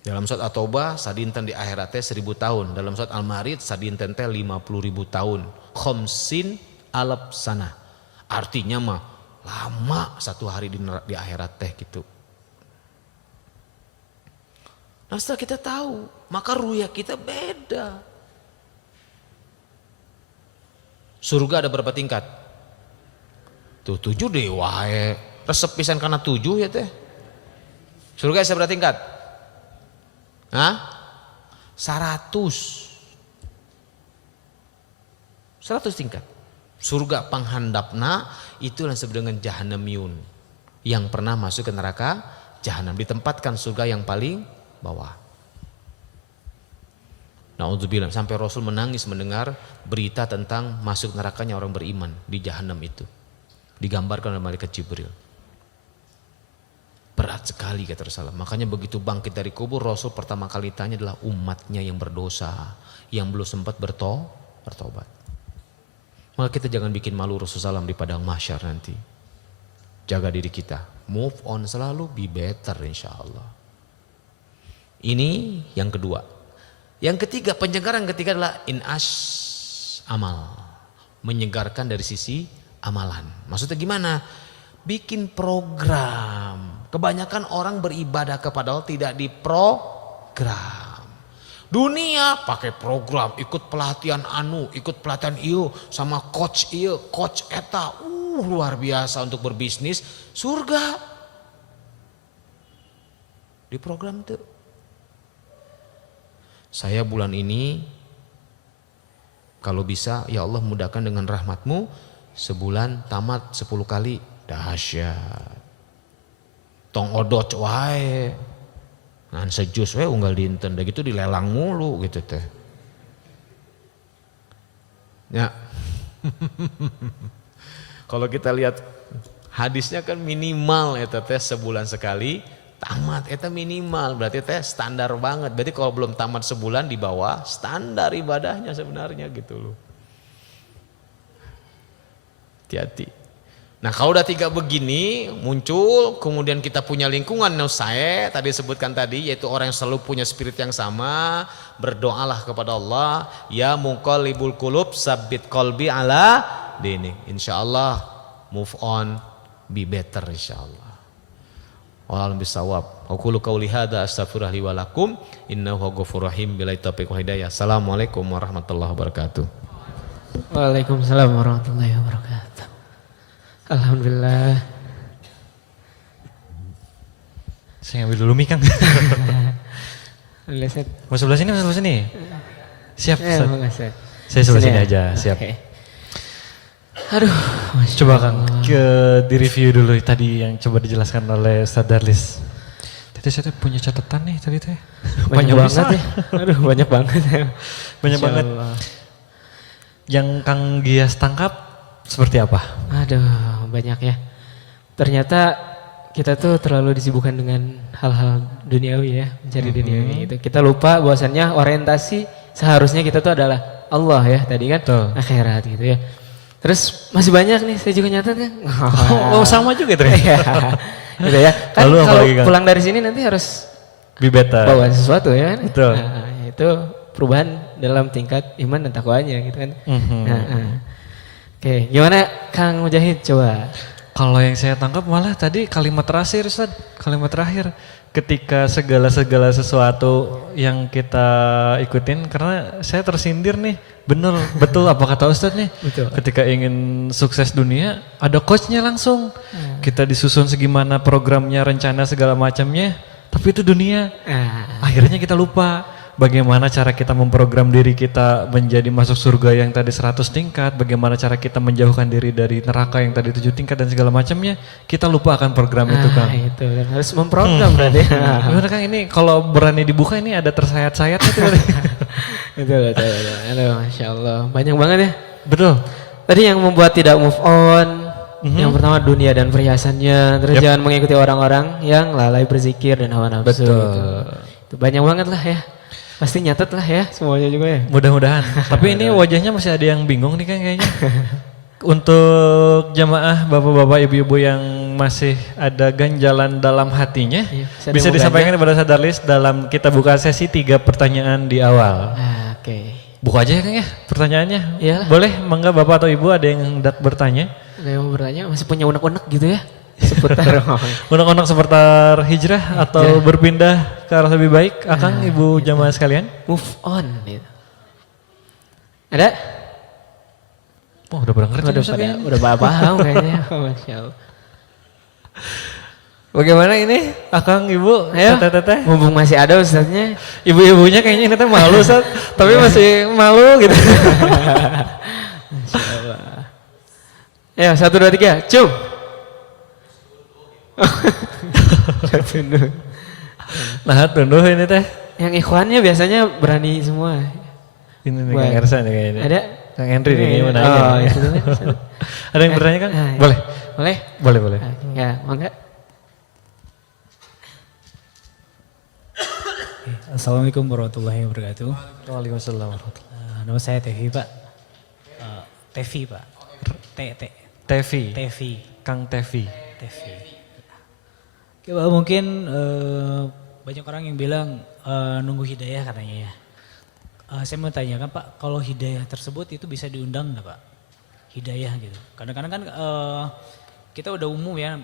Dalam surat At-Taubah sadinten di akhiratnya 1000 tahun. Dalam surat Al-Ma'arij sadinten teh 50.000 tahun. Khomsin alaf sana. Artinya mah lama satu hari di akhirat teh gitu. Nah setelah kita tahu, maka ruya kita beda. Surga ada berapa tingkat? Tuh 7 deh wae. Resep pisan karena 7 ya teh. Surga seberapa tingkat? 100 tingkat. Surga panghandapna itu yang disebut dengan jahannamiyun. Yang pernah masuk ke neraka jahanam. Ditempatkan surga yang paling bawah. Na'udzubillah. Sampai Rasul menangis mendengar berita tentang masuk nerakanya orang beriman di jahanam itu. Digambarkan oleh malaikat Jibril. Berat sekali kata Rasulullah. Makanya begitu bangkit dari kubur, Rasul pertama kali tanya adalah umatnya yang berdosa, yang belum sempat bertobat. Maka kita jangan bikin malu Rasulullah di padang mahsyar nanti. Jaga diri kita, move on selalu, be better insya Allah. Ini yang kedua. Yang ketiga, penyegaran ketiga adalah amal. Menyegarkan dari sisi amalan. Maksudnya gimana? Bikin program. Kebanyakan orang beribadah kepada Allah tidak diprogram. Dunia pakai program, ikut pelatihan ikut pelatihan sama coach coach eta. Luar biasa untuk berbisnis. Surga. Di program tuh. Saya bulan ini kalau bisa ya Allah mudahkan dengan rahmatmu sebulan tamat 10 kali. Dahsyat. Tong odot wae. Ngan sejus wae unggal dinten dah gitu dilelang mulu gitu teh. Ya. Kalau kita lihat hadisnya kan minimal eta teh sebulan sekali tamat eta minimal berarti teh standar banget. Berarti kalau belum tamat sebulan di bawah standar ibadahnya sebenarnya gitu loh. Hati-hati. Nah kalau udah 3 begini muncul, kemudian kita punya lingkungan saya tadi sebutkan tadi, yaitu orang yang selalu punya spirit yang sama, berdoalah kepada Allah, ya muqallibul qulub sabbit qalbi ala dinik. Insyaallah move on, be better insyaallah. Wallahu bisawab. Aqulu qauli hadza astaghfirullah li wa lakum innahu ghafurur rahim billahi taufiq wal hidayah. Assalamualaikum warahmatullahi wabarakatuh. Waalaikumsalam warahmatullahi wabarakatuh. Alhamdulillah. Saya ambil dulu mik Kang. Mau sebelah sini, mau sebelah sini. Siap. Saya sebelah sini aja, siap. Okay. Aduh, coba Kang di review dulu tadi yang coba dijelaskan oleh Ustaz Darlis. Tadi saya punya catatan nih tadi teh. Banyak banget ya. Aduh, banyak banget ya. Banyak banget. Yang Kang Gias tangkap seperti apa? Aduh, banyak ya. Ternyata kita tuh terlalu disibukkan dengan hal-hal duniawi ya, mencari duniawi itu. Kita lupa bahwasannya orientasi seharusnya kita tuh adalah Allah ya tadi kan, akhirat gitu ya. Terus masih banyak nih saya juga nyatet kan. Oh sama juga ternyata. Gitu ya. Kan kalau pulang dari sini nanti harus be better. Bawa sesuatu ya kan. Betul. Nah, itu perubahan dalam tingkat iman dan takwanya gitu kan. Oke, gimana Kang Mujahid coba? Kalau yang saya tangkap malah tadi kalimat terakhir Ustaz, kalimat terakhir ketika segala sesuatu yang kita ikutin karena saya tersindir nih, betul apa kata Ustaz nih? Betul. Ketika ingin sukses dunia ada coachnya langsung, kita disusun segimana programnya, rencana segala macamnya, tapi itu dunia. Akhirnya kita lupa. Bagaimana cara kita memprogram diri kita menjadi masuk surga yang tadi 100 tingkat, bagaimana cara kita menjauhkan diri dari neraka yang tadi 7 tingkat dan segala macamnya, kita lupa akan program itu Kang. Itu harus memprogram berarti. Gimana Kang ini kalau berani dibuka ini ada tersayat-sayat itu berarti. Betul. Aduh, Masya Allah. Banyak banget ya. Betul. Tadi yang membuat tidak move on, yang pertama dunia dan perhiasannya, terus jangan mengikuti orang-orang yang lalai berzikir dan hawa nafsu. Betul. Itu banyak banget lah ya. Pasti nyatet lah ya semuanya juga ya. Mudah-mudahan. Tapi ini wajahnya masih ada yang bingung nih kan kayaknya. Untuk jamaah bapak-bapak ibu-ibu yang masih ada ganjalan dalam hatinya, bisa disampaikan kepada Ustaz Darlis dalam kita buka sesi 3 pertanyaan di awal. Oke. Buka aja ya Kang ya pertanyaannya. Iyalah. Boleh mangga bapak atau ibu ada yang hendak bertanya? Ada yang mau bertanya masih punya unek-unek gitu ya? Seputar unek-unek seputar hijrah atau berpindah ke arah lebih baik, Akang, ibu jamaah sekalian? Move on gitu. Ada? Oh udah pernah ngerti udah paham kayaknya. Masya Allah. Bagaimana ini Akang, ibu, teteh? Mumpung masih ada Ustaznya. Ibu-ibunya kayaknya ini teh malu Ustaz, tapi masih malu gitu. Masya Allah. Ya 1, 2, 3, cum. Nah tunduh ini teh. Yang ikhwannya biasanya berani semua. Ini nih Kang Ersan nih kayaknya. Ada? Kang Henry nih mau nanya. Ada yang bertanya kan? Boleh. Boleh? Boleh. Ya, mangga. Assalamualaikum warahmatullahi wabarakatuh. Waalaikumsalam. Nama saya Tevi Pak. Tevi Pak. Tevi. Tevi. Kang Tevi. Tevi. Oke Pak, mungkin banyak orang yang bilang nunggu hidayah katanya ya. Saya mau tanyakan Pak, kalau hidayah tersebut itu bisa diundang nggak Pak? Hidayah gitu. Kadang-kadang kan kita udah umum ya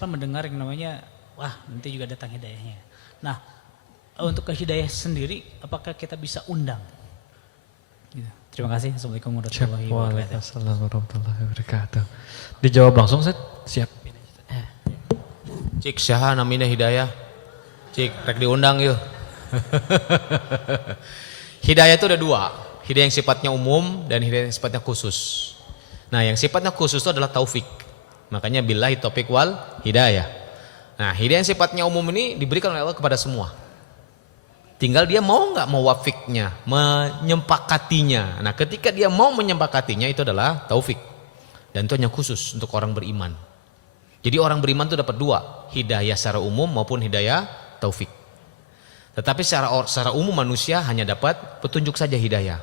mendengar yang namanya wah nanti juga datang hidayahnya. Nah untuk ke hidayah sendiri apakah kita bisa undang? Gitu. Terima kasih. Assalamualaikum warahmatullahi wabarakatuh. Waalaikumsalam warahmatullahi wabarakatuh. Dijawab langsung Ustaz? Siap. Cik syaha namina hidayah. Cik rek diundang yuk. Hidayah itu ada dua. Hidayah yang sifatnya umum dan hidayah yang sifatnya khusus. Nah yang sifatnya khusus itu adalah taufik. Makanya billahi taufik wal hidayah. Nah hidayah yang sifatnya umum ini diberikan oleh Allah kepada semua. Tinggal dia mau nggak mewafiknya, menyempakatinya. Nah ketika dia mau menyempakatinya itu adalah taufik. Dan itu hanya khusus untuk orang beriman. Jadi orang beriman itu dapat dua. Hidayah secara umum maupun hidayah taufik. Tetapi secara umum manusia hanya dapat petunjuk saja hidayah.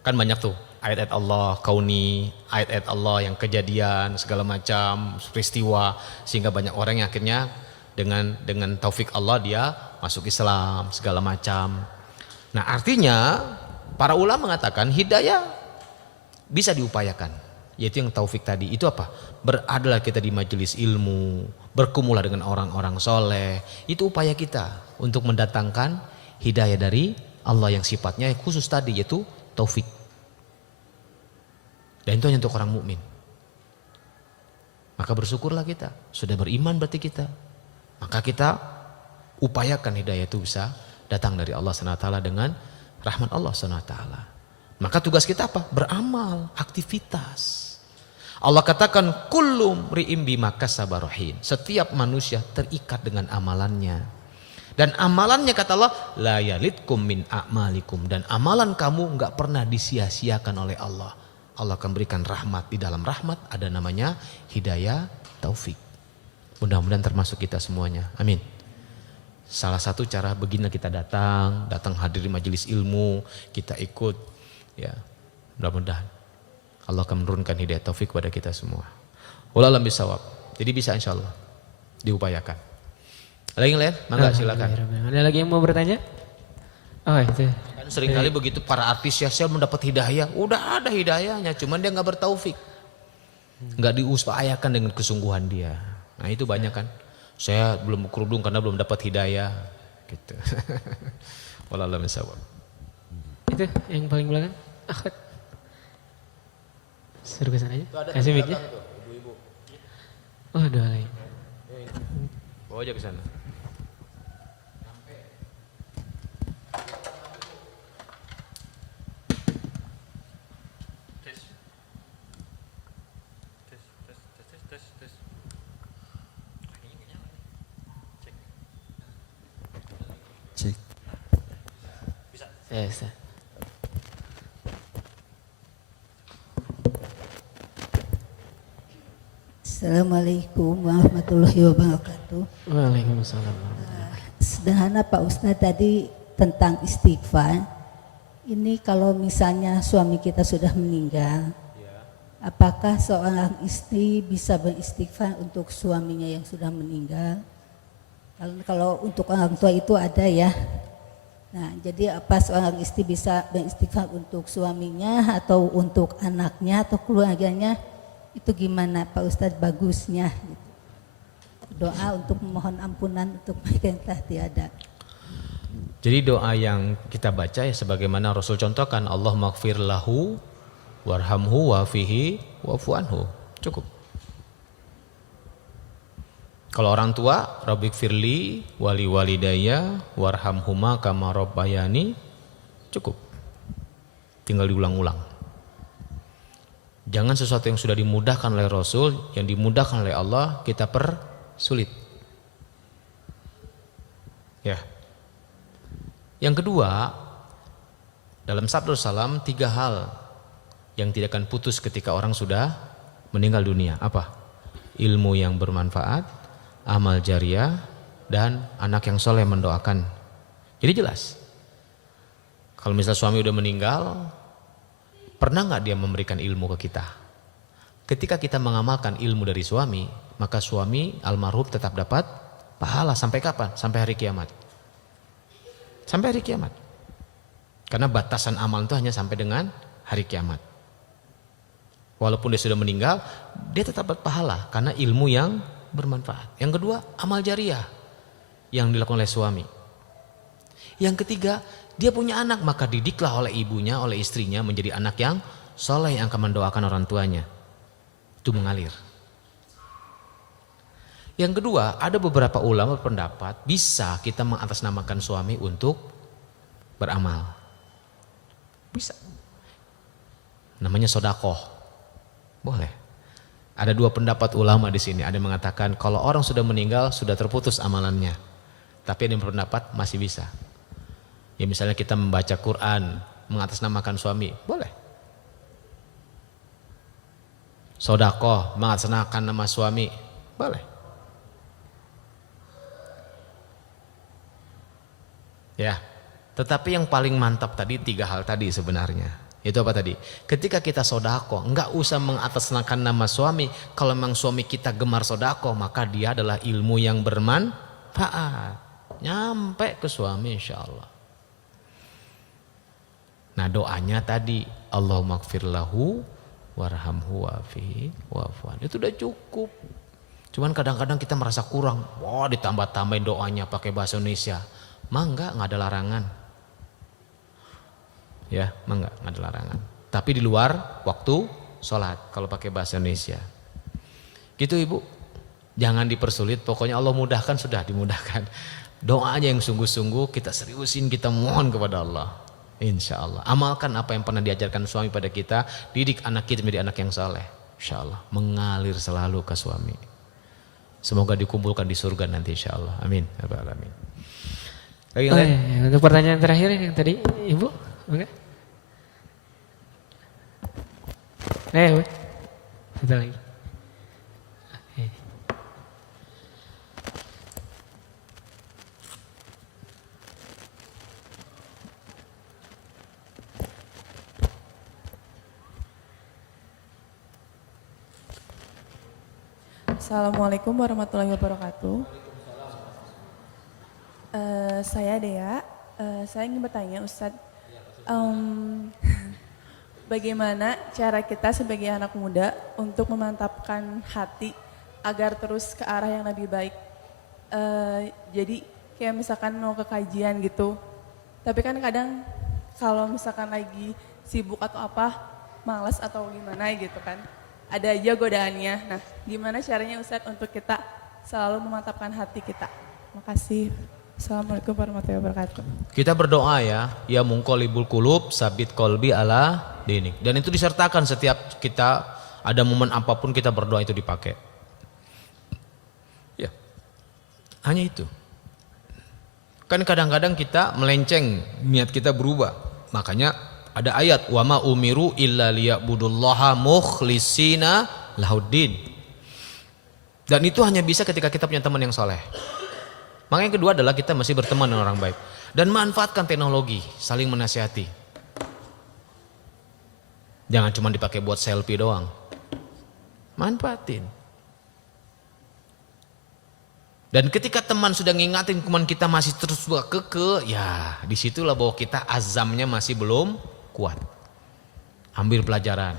Kan banyak tuh ayat-ayat Allah kauni, ayat-ayat Allah yang kejadian segala macam peristiwa sehingga banyak orang yang akhirnya dengan taufik Allah dia masuk Islam segala macam. Nah artinya para ulama mengatakan hidayah bisa diupayakan, yaitu yang taufik tadi. Itu apa? Beradalah kita di majelis ilmu, berkumpullah dengan orang-orang soleh. Itu upaya kita untuk mendatangkan hidayah dari Allah yang sifatnya khusus tadi, yaitu taufik. Dan itu hanya untuk orang mukmin. Maka bersyukurlah kita, sudah beriman berarti kita. Maka kita upayakan hidayah itu bisa datang dari Allah SWT dengan rahmat Allah SWT. Maka tugas kita apa? Beramal, aktivitas. Allah katakan kullum ri'im bima kasaba rahin. Setiap manusia terikat dengan amalannya. Dan amalannya kata Allah la yalitkum min a'malikum, dan amalan kamu enggak pernah disia-siakan oleh Allah. Allah akan berikan rahmat, di dalam rahmat ada namanya hidayah taufik. Mudah-mudahan termasuk kita semuanya. Amin. Salah satu cara begini kita datang hadir di majelis ilmu, kita ikut ya. Mudah-mudahan Allah akan menurunkan hidayah taufik kepada kita semua. Wallahu a'lam bishawab. Jadi bisa insyaallah diupayakan. Ada yang lain? Mangga silakan. Ada lagi yang mau bertanya? Oh itu. Kan seringkali begitu para artis ya, saya mendapat hidayah. Udah ada hidayahnya, cuman dia nggak bertaufik. Nggak diupayakan dengan kesungguhan dia. Nah itu banyak kan. Saya belum kerudung karena belum dapat hidayah. Gitu. Wallahu a'lam bishawab. Itu yang paling belakang. Akhwat. Suruh ke sana aja. Kasih mic-nya. Ibu-ibu. Oh, doa lain. Bawa aja ke sana. Cek. Bisa. Assalamualaikum warahmatullahi wabarakatuh. Waalaikumsalam. Sederhana Pak Ustadz tadi tentang istighfar. Ini kalau misalnya suami kita sudah meninggal, apakah seorang istri bisa beristighfar untuk suaminya yang sudah meninggal? Kalau untuk orang tua itu ada ya. Nah, jadi apa seorang istri bisa beristighfar untuk suaminya atau untuk anaknya atau keluarganya? Itu gimana Pak Ustadz bagusnya gitu. Doa untuk memohon ampunan untuk mereka yang telah tiada. Jadi doa yang kita baca ya sebagaimana Rasul contohkan, Allah maghfir lahu warhamhu wafihi wa'fu anhu. Cukup. Kalau orang tua, Rabbik firli wali walidayya warhamhuma kama rabbayani, cukup. Tinggal diulang-ulang. Jangan sesuatu yang sudah dimudahkan oleh Rasul, yang dimudahkan oleh Allah, kita persulit. Ya. Yang kedua, dalam sabda Salam 3 hal yang tidak akan putus ketika orang sudah meninggal dunia. Apa? Ilmu yang bermanfaat, amal jariah, dan anak yang soleh mendoakan Jadi jelas. Kalau misalnya suami udah meninggal, pernah nggak dia memberikan ilmu ke kita? Ketika kita mengamalkan ilmu dari suami, maka suami almarhum tetap dapat pahala sampai kapan? Sampai hari kiamat. Sampai hari kiamat. Karena batasan amal itu hanya sampai dengan hari kiamat. Walaupun dia sudah meninggal, dia tetap dapat pahala karena ilmu yang bermanfaat. Yang kedua, amal jariah yang dilakukan oleh suami. Yang ketiga, dia punya anak, maka didiklah oleh ibunya, oleh istrinya menjadi anak yang soleh yang akan mendoakan orang tuanya. Itu mengalir. Yang kedua, ada beberapa ulama berpendapat bisa kita mengatasnamakan suami untuk beramal. Bisa. Namanya sodakoh. Boleh. Ada dua pendapat ulama di sini. Ada yang mengatakan kalau orang sudah meninggal sudah terputus amalannya. Tapi ada yang berpendapat masih bisa. Ya misalnya kita membaca Quran mengatasnamakan suami, boleh. Sodakoh mengatasnamakan nama suami, boleh. Ya, tetapi yang paling mantap tadi 3 hal tadi sebenarnya. Itu apa tadi? Ketika kita sodakoh, enggak usah mengatasnamakan nama suami. Kalau memang suami kita gemar sodakoh, maka dia adalah ilmu yang bermanfaat. Nyampe ke suami insya Allah. Nah doanya tadi Allahumma gfir lahu warhamhu wa'afihi wa'afuan. Itu udah cukup. Cuman kadang-kadang kita merasa kurang. Wah ditambah-tambahin doanya pakai bahasa Indonesia. Enggak ada larangan. Ya, enggak ada larangan. Tapi di luar waktu sholat kalau pakai bahasa Indonesia. Gitu Ibu. Jangan dipersulit, pokoknya Allah mudahkan sudah dimudahkan. Doanya yang sungguh-sungguh kita seriusin, kita mohon kepada Allah. Insya Allah. Amalkan apa yang pernah diajarkan suami pada kita. Didik anak kita menjadi anak yang saleh. Insya Allah. Mengalir selalu ke suami. Semoga dikumpulkan di surga nanti insya Allah. Amin. Amin. Lagi Oh, iya. Untuk pertanyaan terakhir yang tadi Ibu. Enggak? Bu. Satu lagi. Oke. Assalamualaikum warahmatullahi wabarakatuh. Saya Dea. Saya ingin bertanya Ustadz, bagaimana cara kita sebagai anak muda untuk memantapkan hati agar terus ke arah yang lebih baik? Jadi kayak misalkan mau ke kajian gitu, tapi kan kadang kalau misalkan lagi sibuk atau apa, malas atau gimana gitu kan. Ada aja godaannya. Nah, gimana caranya Ustadz untuk kita selalu memantapkan hati kita? Makasih. Assalamualaikum warahmatullahi wabarakatuh. Kita berdoa ya mungkolibul kulub sabit kolbi ala dinik. Dan itu disertakan setiap kita ada momen apapun kita berdoa itu dipakai. Ya, hanya itu. Kan kadang-kadang kita melenceng, niat kita berubah. Makanya ada ayat wa ma umiru illa liya'budullaha mukhlisina lahuddin. Dan itu hanya bisa ketika kita punya teman yang soleh. Makanya yang kedua adalah kita masih berteman dengan orang baik. Dan manfaatkan teknologi, saling menasihati. Jangan cuma dipakai buat selfie doang. Manfaatin. Dan ketika teman sudah ngingatin kemudian kita masih terus keke, ya disitulah bahwa kita azamnya masih belum kuat. Ambil pelajaran.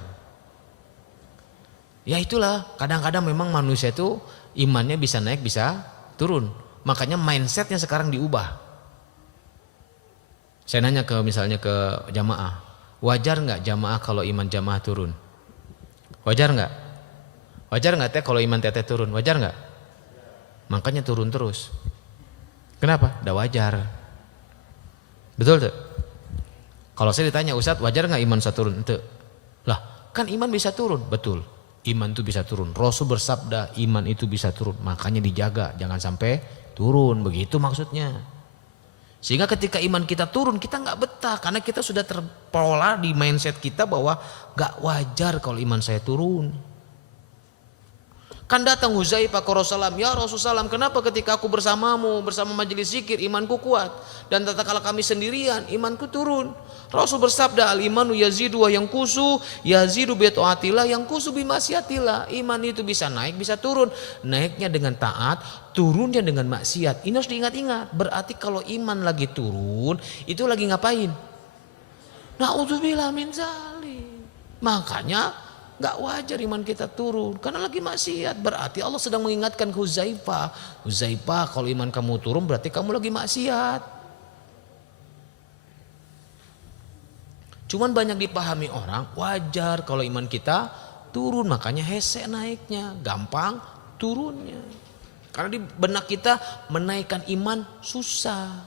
Ya itulah, kadang-kadang memang manusia itu imannya bisa naik bisa turun. Makanya mindsetnya sekarang diubah. Saya nanya misalnya ke jamaah, wajar nggak jamaah kalau iman jamaah turun? Wajar nggak? Wajar nggak teh kalau iman teteh turun? Wajar nggak? Makanya turun terus. Kenapa? Udah wajar. Betul tuh? Kalau saya ditanya, Ustadz wajar nggak iman saya turun? Itu. Lah kan iman bisa turun. Betul. Iman itu bisa turun. Rasul bersabda iman itu bisa turun. Makanya dijaga. Jangan sampai turun. Begitu maksudnya. Sehingga ketika iman kita turun kita nggak betah. Karena kita sudah terpola di mindset kita bahwa nggak wajar kalau iman saya turun. Kan datang Huzaifah ke Rasulullah, ya Rasulullah, kenapa ketika aku bersamamu, bersama majelis zikir, imanku kuat. Dan tatkala kami sendirian, imanku turun. Rasul bersabda, al-imanu yazidu wa yanqusu, yazidu bi taatillah, yanqusu bi maksiatillah. Iman itu bisa naik, bisa turun. Naiknya dengan taat, turunnya dengan maksiat. Ini harus diingat-ingat. Berarti kalau iman lagi turun, itu lagi ngapain? Na'udzubillah min zalim. Makanya gak wajar iman kita turun karena lagi maksiat. Berarti Allah sedang mengingatkan ke Huzaifah, Huzaifah, kalau iman kamu turun berarti kamu lagi maksiat. Cuman banyak dipahami orang, wajar kalau iman kita turun, makanya hese naiknya, gampang turunnya. Karena di benak kita menaikkan iman susah.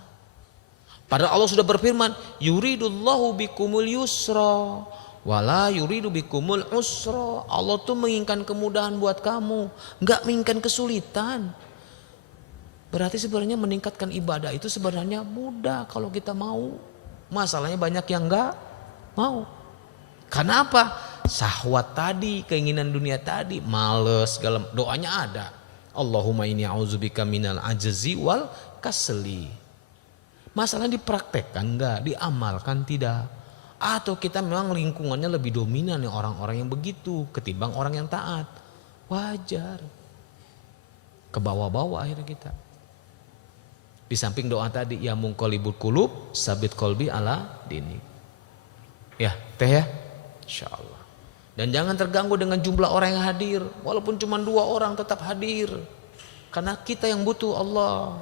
Padahal Allah sudah berfirman, yuridullahu bikumul yusra wala yuridu bikumul usra. Allah tuh menginginkan kemudahan buat kamu, enggak menginginkan kesulitan. Berarti sebenarnya meningkatkan ibadah itu sebenarnya mudah kalau kita mau. Masalahnya banyak yang enggak mau. Karena apa? Syahwat tadi, keinginan dunia tadi, males, segala doanya ada. Allahumma inni a'udzubika minal ajzi wal kasli. Masalahnya dipraktekkan enggak, diamalkan tidak. Atau kita memang lingkungannya lebih dominan ya orang-orang yang begitu ketimbang orang yang taat. Wajar. Ke bawah-bawah akhirnya kita. Di samping doa tadi, ya mungqalibul qulub, sabit qalbi ala dini. Ya, teh ya. Insyaallah. Dan jangan terganggu dengan jumlah orang yang hadir. Walaupun cuma 2 orang tetap hadir. Karena kita yang butuh Allah.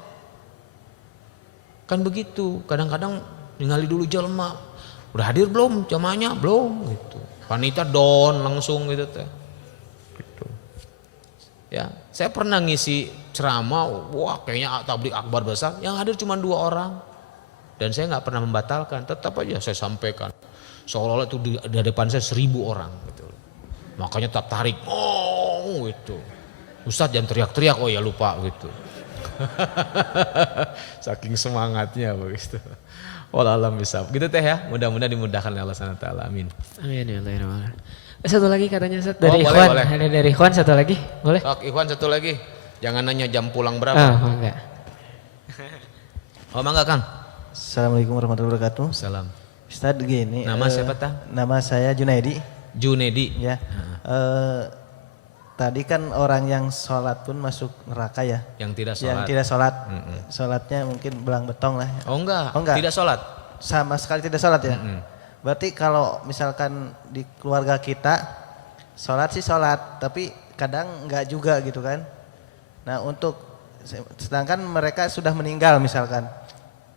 Kan begitu. Kadang-kadang ningali dulu jelma. Udah hadir belum jamaahnya? Belum gitu. Panitia don langsung gitu teh. Gitu. Ya, saya pernah ngisi ceramah, wah kayaknya tabligh akbar besar, yang hadir cuma 2 orang. Dan saya nggak pernah membatalkan, tetap aja saya sampaikan. Seolah-olah itu di depan saya 1000 orang gitu. Makanya tetap tarik, oh gitu. Ustadz jangan teriak-teriak, oh ya lupa gitu. Saking semangatnya begitu. Wallahualam bisawab. Gitu teh ya. Mudah-mudahan dimudahkan oleh Allah Subhanahu wa taala. Amin. Amin ya Allah ya Rabbal. Satu lagi katanya Ustaz dari boleh, Ikhwan. boleh. Ada dari Ikhwan satu lagi. Boleh? Sok Ikhwan satu lagi. Jangan nanya jam pulang berapa. Enggak. Oh mangga Kang. Assalamualaikum warahmatullahi wabarakatuh. Salam. Ustadz gini. Nama siapa tah? Nama saya Junaidi. Junedi. Ya. Tadi kan orang yang sholat pun masuk neraka ya. Yang tidak sholat. Yang tidak sholat. Sholatnya mungkin belang betong lah. Oh enggak. Oh, enggak. Tidak sholat. Sama sekali tidak sholat ya. Berarti kalau misalkan di keluarga kita sholat sih sholat, tapi kadang enggak juga gitu kan. Nah untuk sedangkan mereka sudah meninggal misalkan,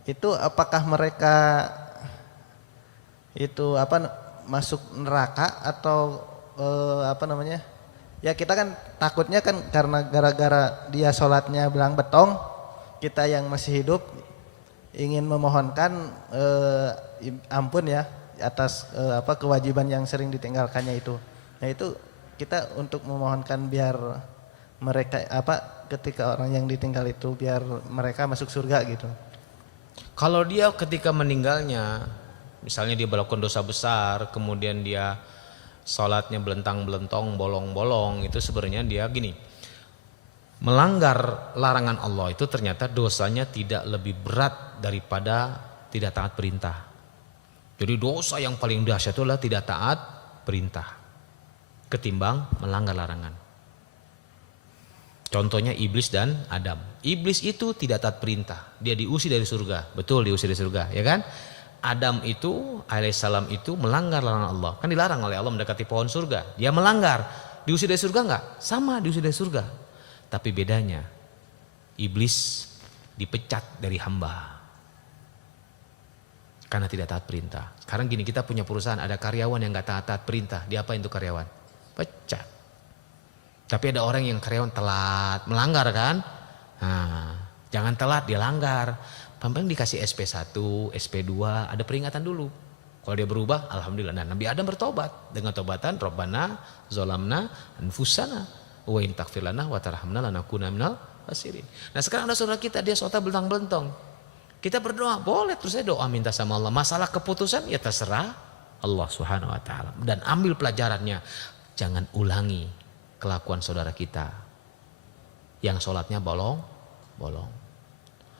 itu apakah mereka itu masuk neraka atau apa namanya? Ya kita kan takutnya kan karena gara-gara dia sholatnya belang betong, kita yang masih hidup ingin memohonkan ampun ya atas kewajiban yang sering ditinggalkannya itu. Nah itu kita untuk memohonkan biar mereka ketika orang yang ditinggal itu biar mereka masuk surga gitu. Kalau dia ketika meninggalnya, misalnya dia melakukan dosa besar, kemudian dia sholatnya belentang-belentong, bolong-bolong, itu sebenarnya dia gini, melanggar larangan Allah itu ternyata dosanya tidak lebih berat daripada tidak taat perintah. Jadi dosa yang paling dahsyat itu adalah tidak taat perintah ketimbang melanggar larangan. Contohnya iblis dan Adam. Iblis itu tidak taat perintah, dia diusir dari surga, betul diusir dari surga, ya kan? Adam itu alaihissalam itu melanggar larangan Allah. Kan dilarang oleh Allah mendekati pohon surga. Dia melanggar. Diusir dari surga enggak? Sama diusir dari surga. Tapi bedanya iblis dipecat dari hamba. Karena tidak taat perintah. Sekarang gini, kita punya perusahaan, ada karyawan yang enggak taat perintah. Diapain tuh karyawan? Pecat. Tapi ada orang yang karyawan telat, melanggar kan? Nah, jangan telat, dia langgar. Paling dikasih SP1, SP2, ada peringatan dulu. Kalau dia berubah, alhamdulillah. Nah, Nabi Adam bertobat dengan tobatan Rabbana zolamna anfusana wa in taghfir lana wa tarhamna lanakuna minal khasirin. Nah, sekarang ada saudara kita, dia sholat belentang-belentong. Kita berdoa, boleh terus saya doa minta sama Allah. Masalah keputusan ya terserah Allah Subhanahu wa taala. Dan ambil pelajarannya. Jangan ulangi kelakuan saudara kita. Yang sholatnya bolong.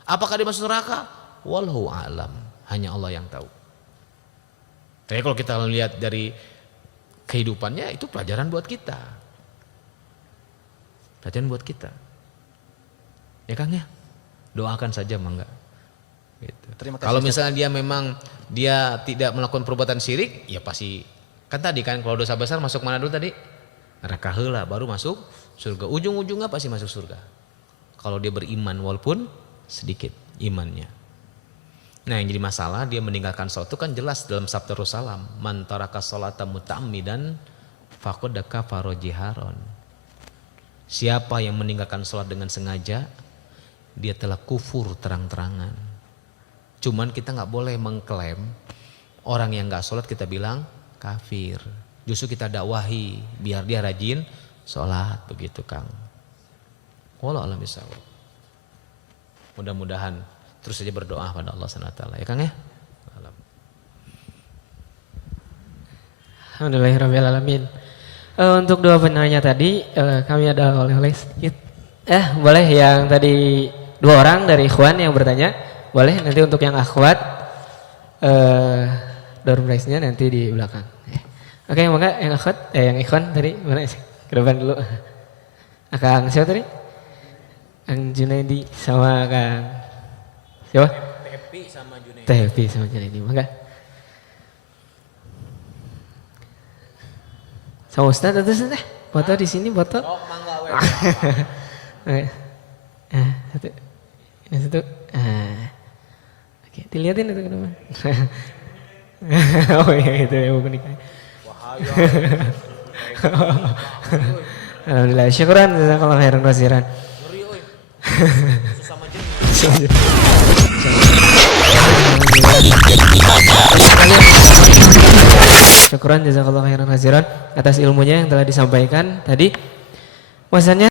Apakah dia masuk neraka? Wallahu a'lam. Hanya Allah yang tahu. Tapi kalau kita lihat dari kehidupannya itu pelajaran buat kita. Pelajaran buat kita. Ya Kang ya? Doakan saja mangga. Gitu. Terima kasih. Kalau misalnya dia memang dia tidak melakukan perbuatan syirik, ya pasti kan tadi kan kalau dosa besar masuk mana dulu tadi? Neraka heula baru masuk surga. Ujung-ujungnya pasti masuk surga. Kalau dia beriman walaupun sedikit imannya. Nah yang jadi masalah dia meninggalkan sholat itu kan jelas dalam sabda Rasulullah, man taraka sholata muta'ammidan faqad kafara jiharon. Siapa yang meninggalkan sholat dengan sengaja, dia telah kufur terang-terangan. Cuman kita nggak boleh mengklaim orang yang nggak sholat kita bilang kafir. Justru kita dakwahi biar dia rajin sholat begitu Kang. Wallahu a'lam bishawab. Mudah-mudahan terus saja berdoa pada Allah SWT ya Kang ya. Alhamdulillahirrahmanirrahim. Untuk dua penanya tadi kami ada oleh-oleh sedikit. Boleh yang tadi dua orang dari ikhwan yang bertanya. Boleh nanti untuk yang akhwat door prize-nya nanti di belakang. Oke, maka yang akhwat yang ikhwan tadi mana sih? Ke depan dulu. Kang siapa tadi? Kang Junaidi sama Kang siapa? Tepi sama Junaidi. Tepi sama Junaidi, maka. Sama Ustaz atau Ustaz? Foto di sini foto. Oh, mangga we. Satu. Ini satu. Oke, dilihatin itu ke depan. Oh iya itu ya buku nikah. Alhamdulillah, syukuran jazakallahu khairan wasiran. Syukuran jazakallahu khairan wasiran atas ilmunya yang telah disampaikan tadi. Bahwasannya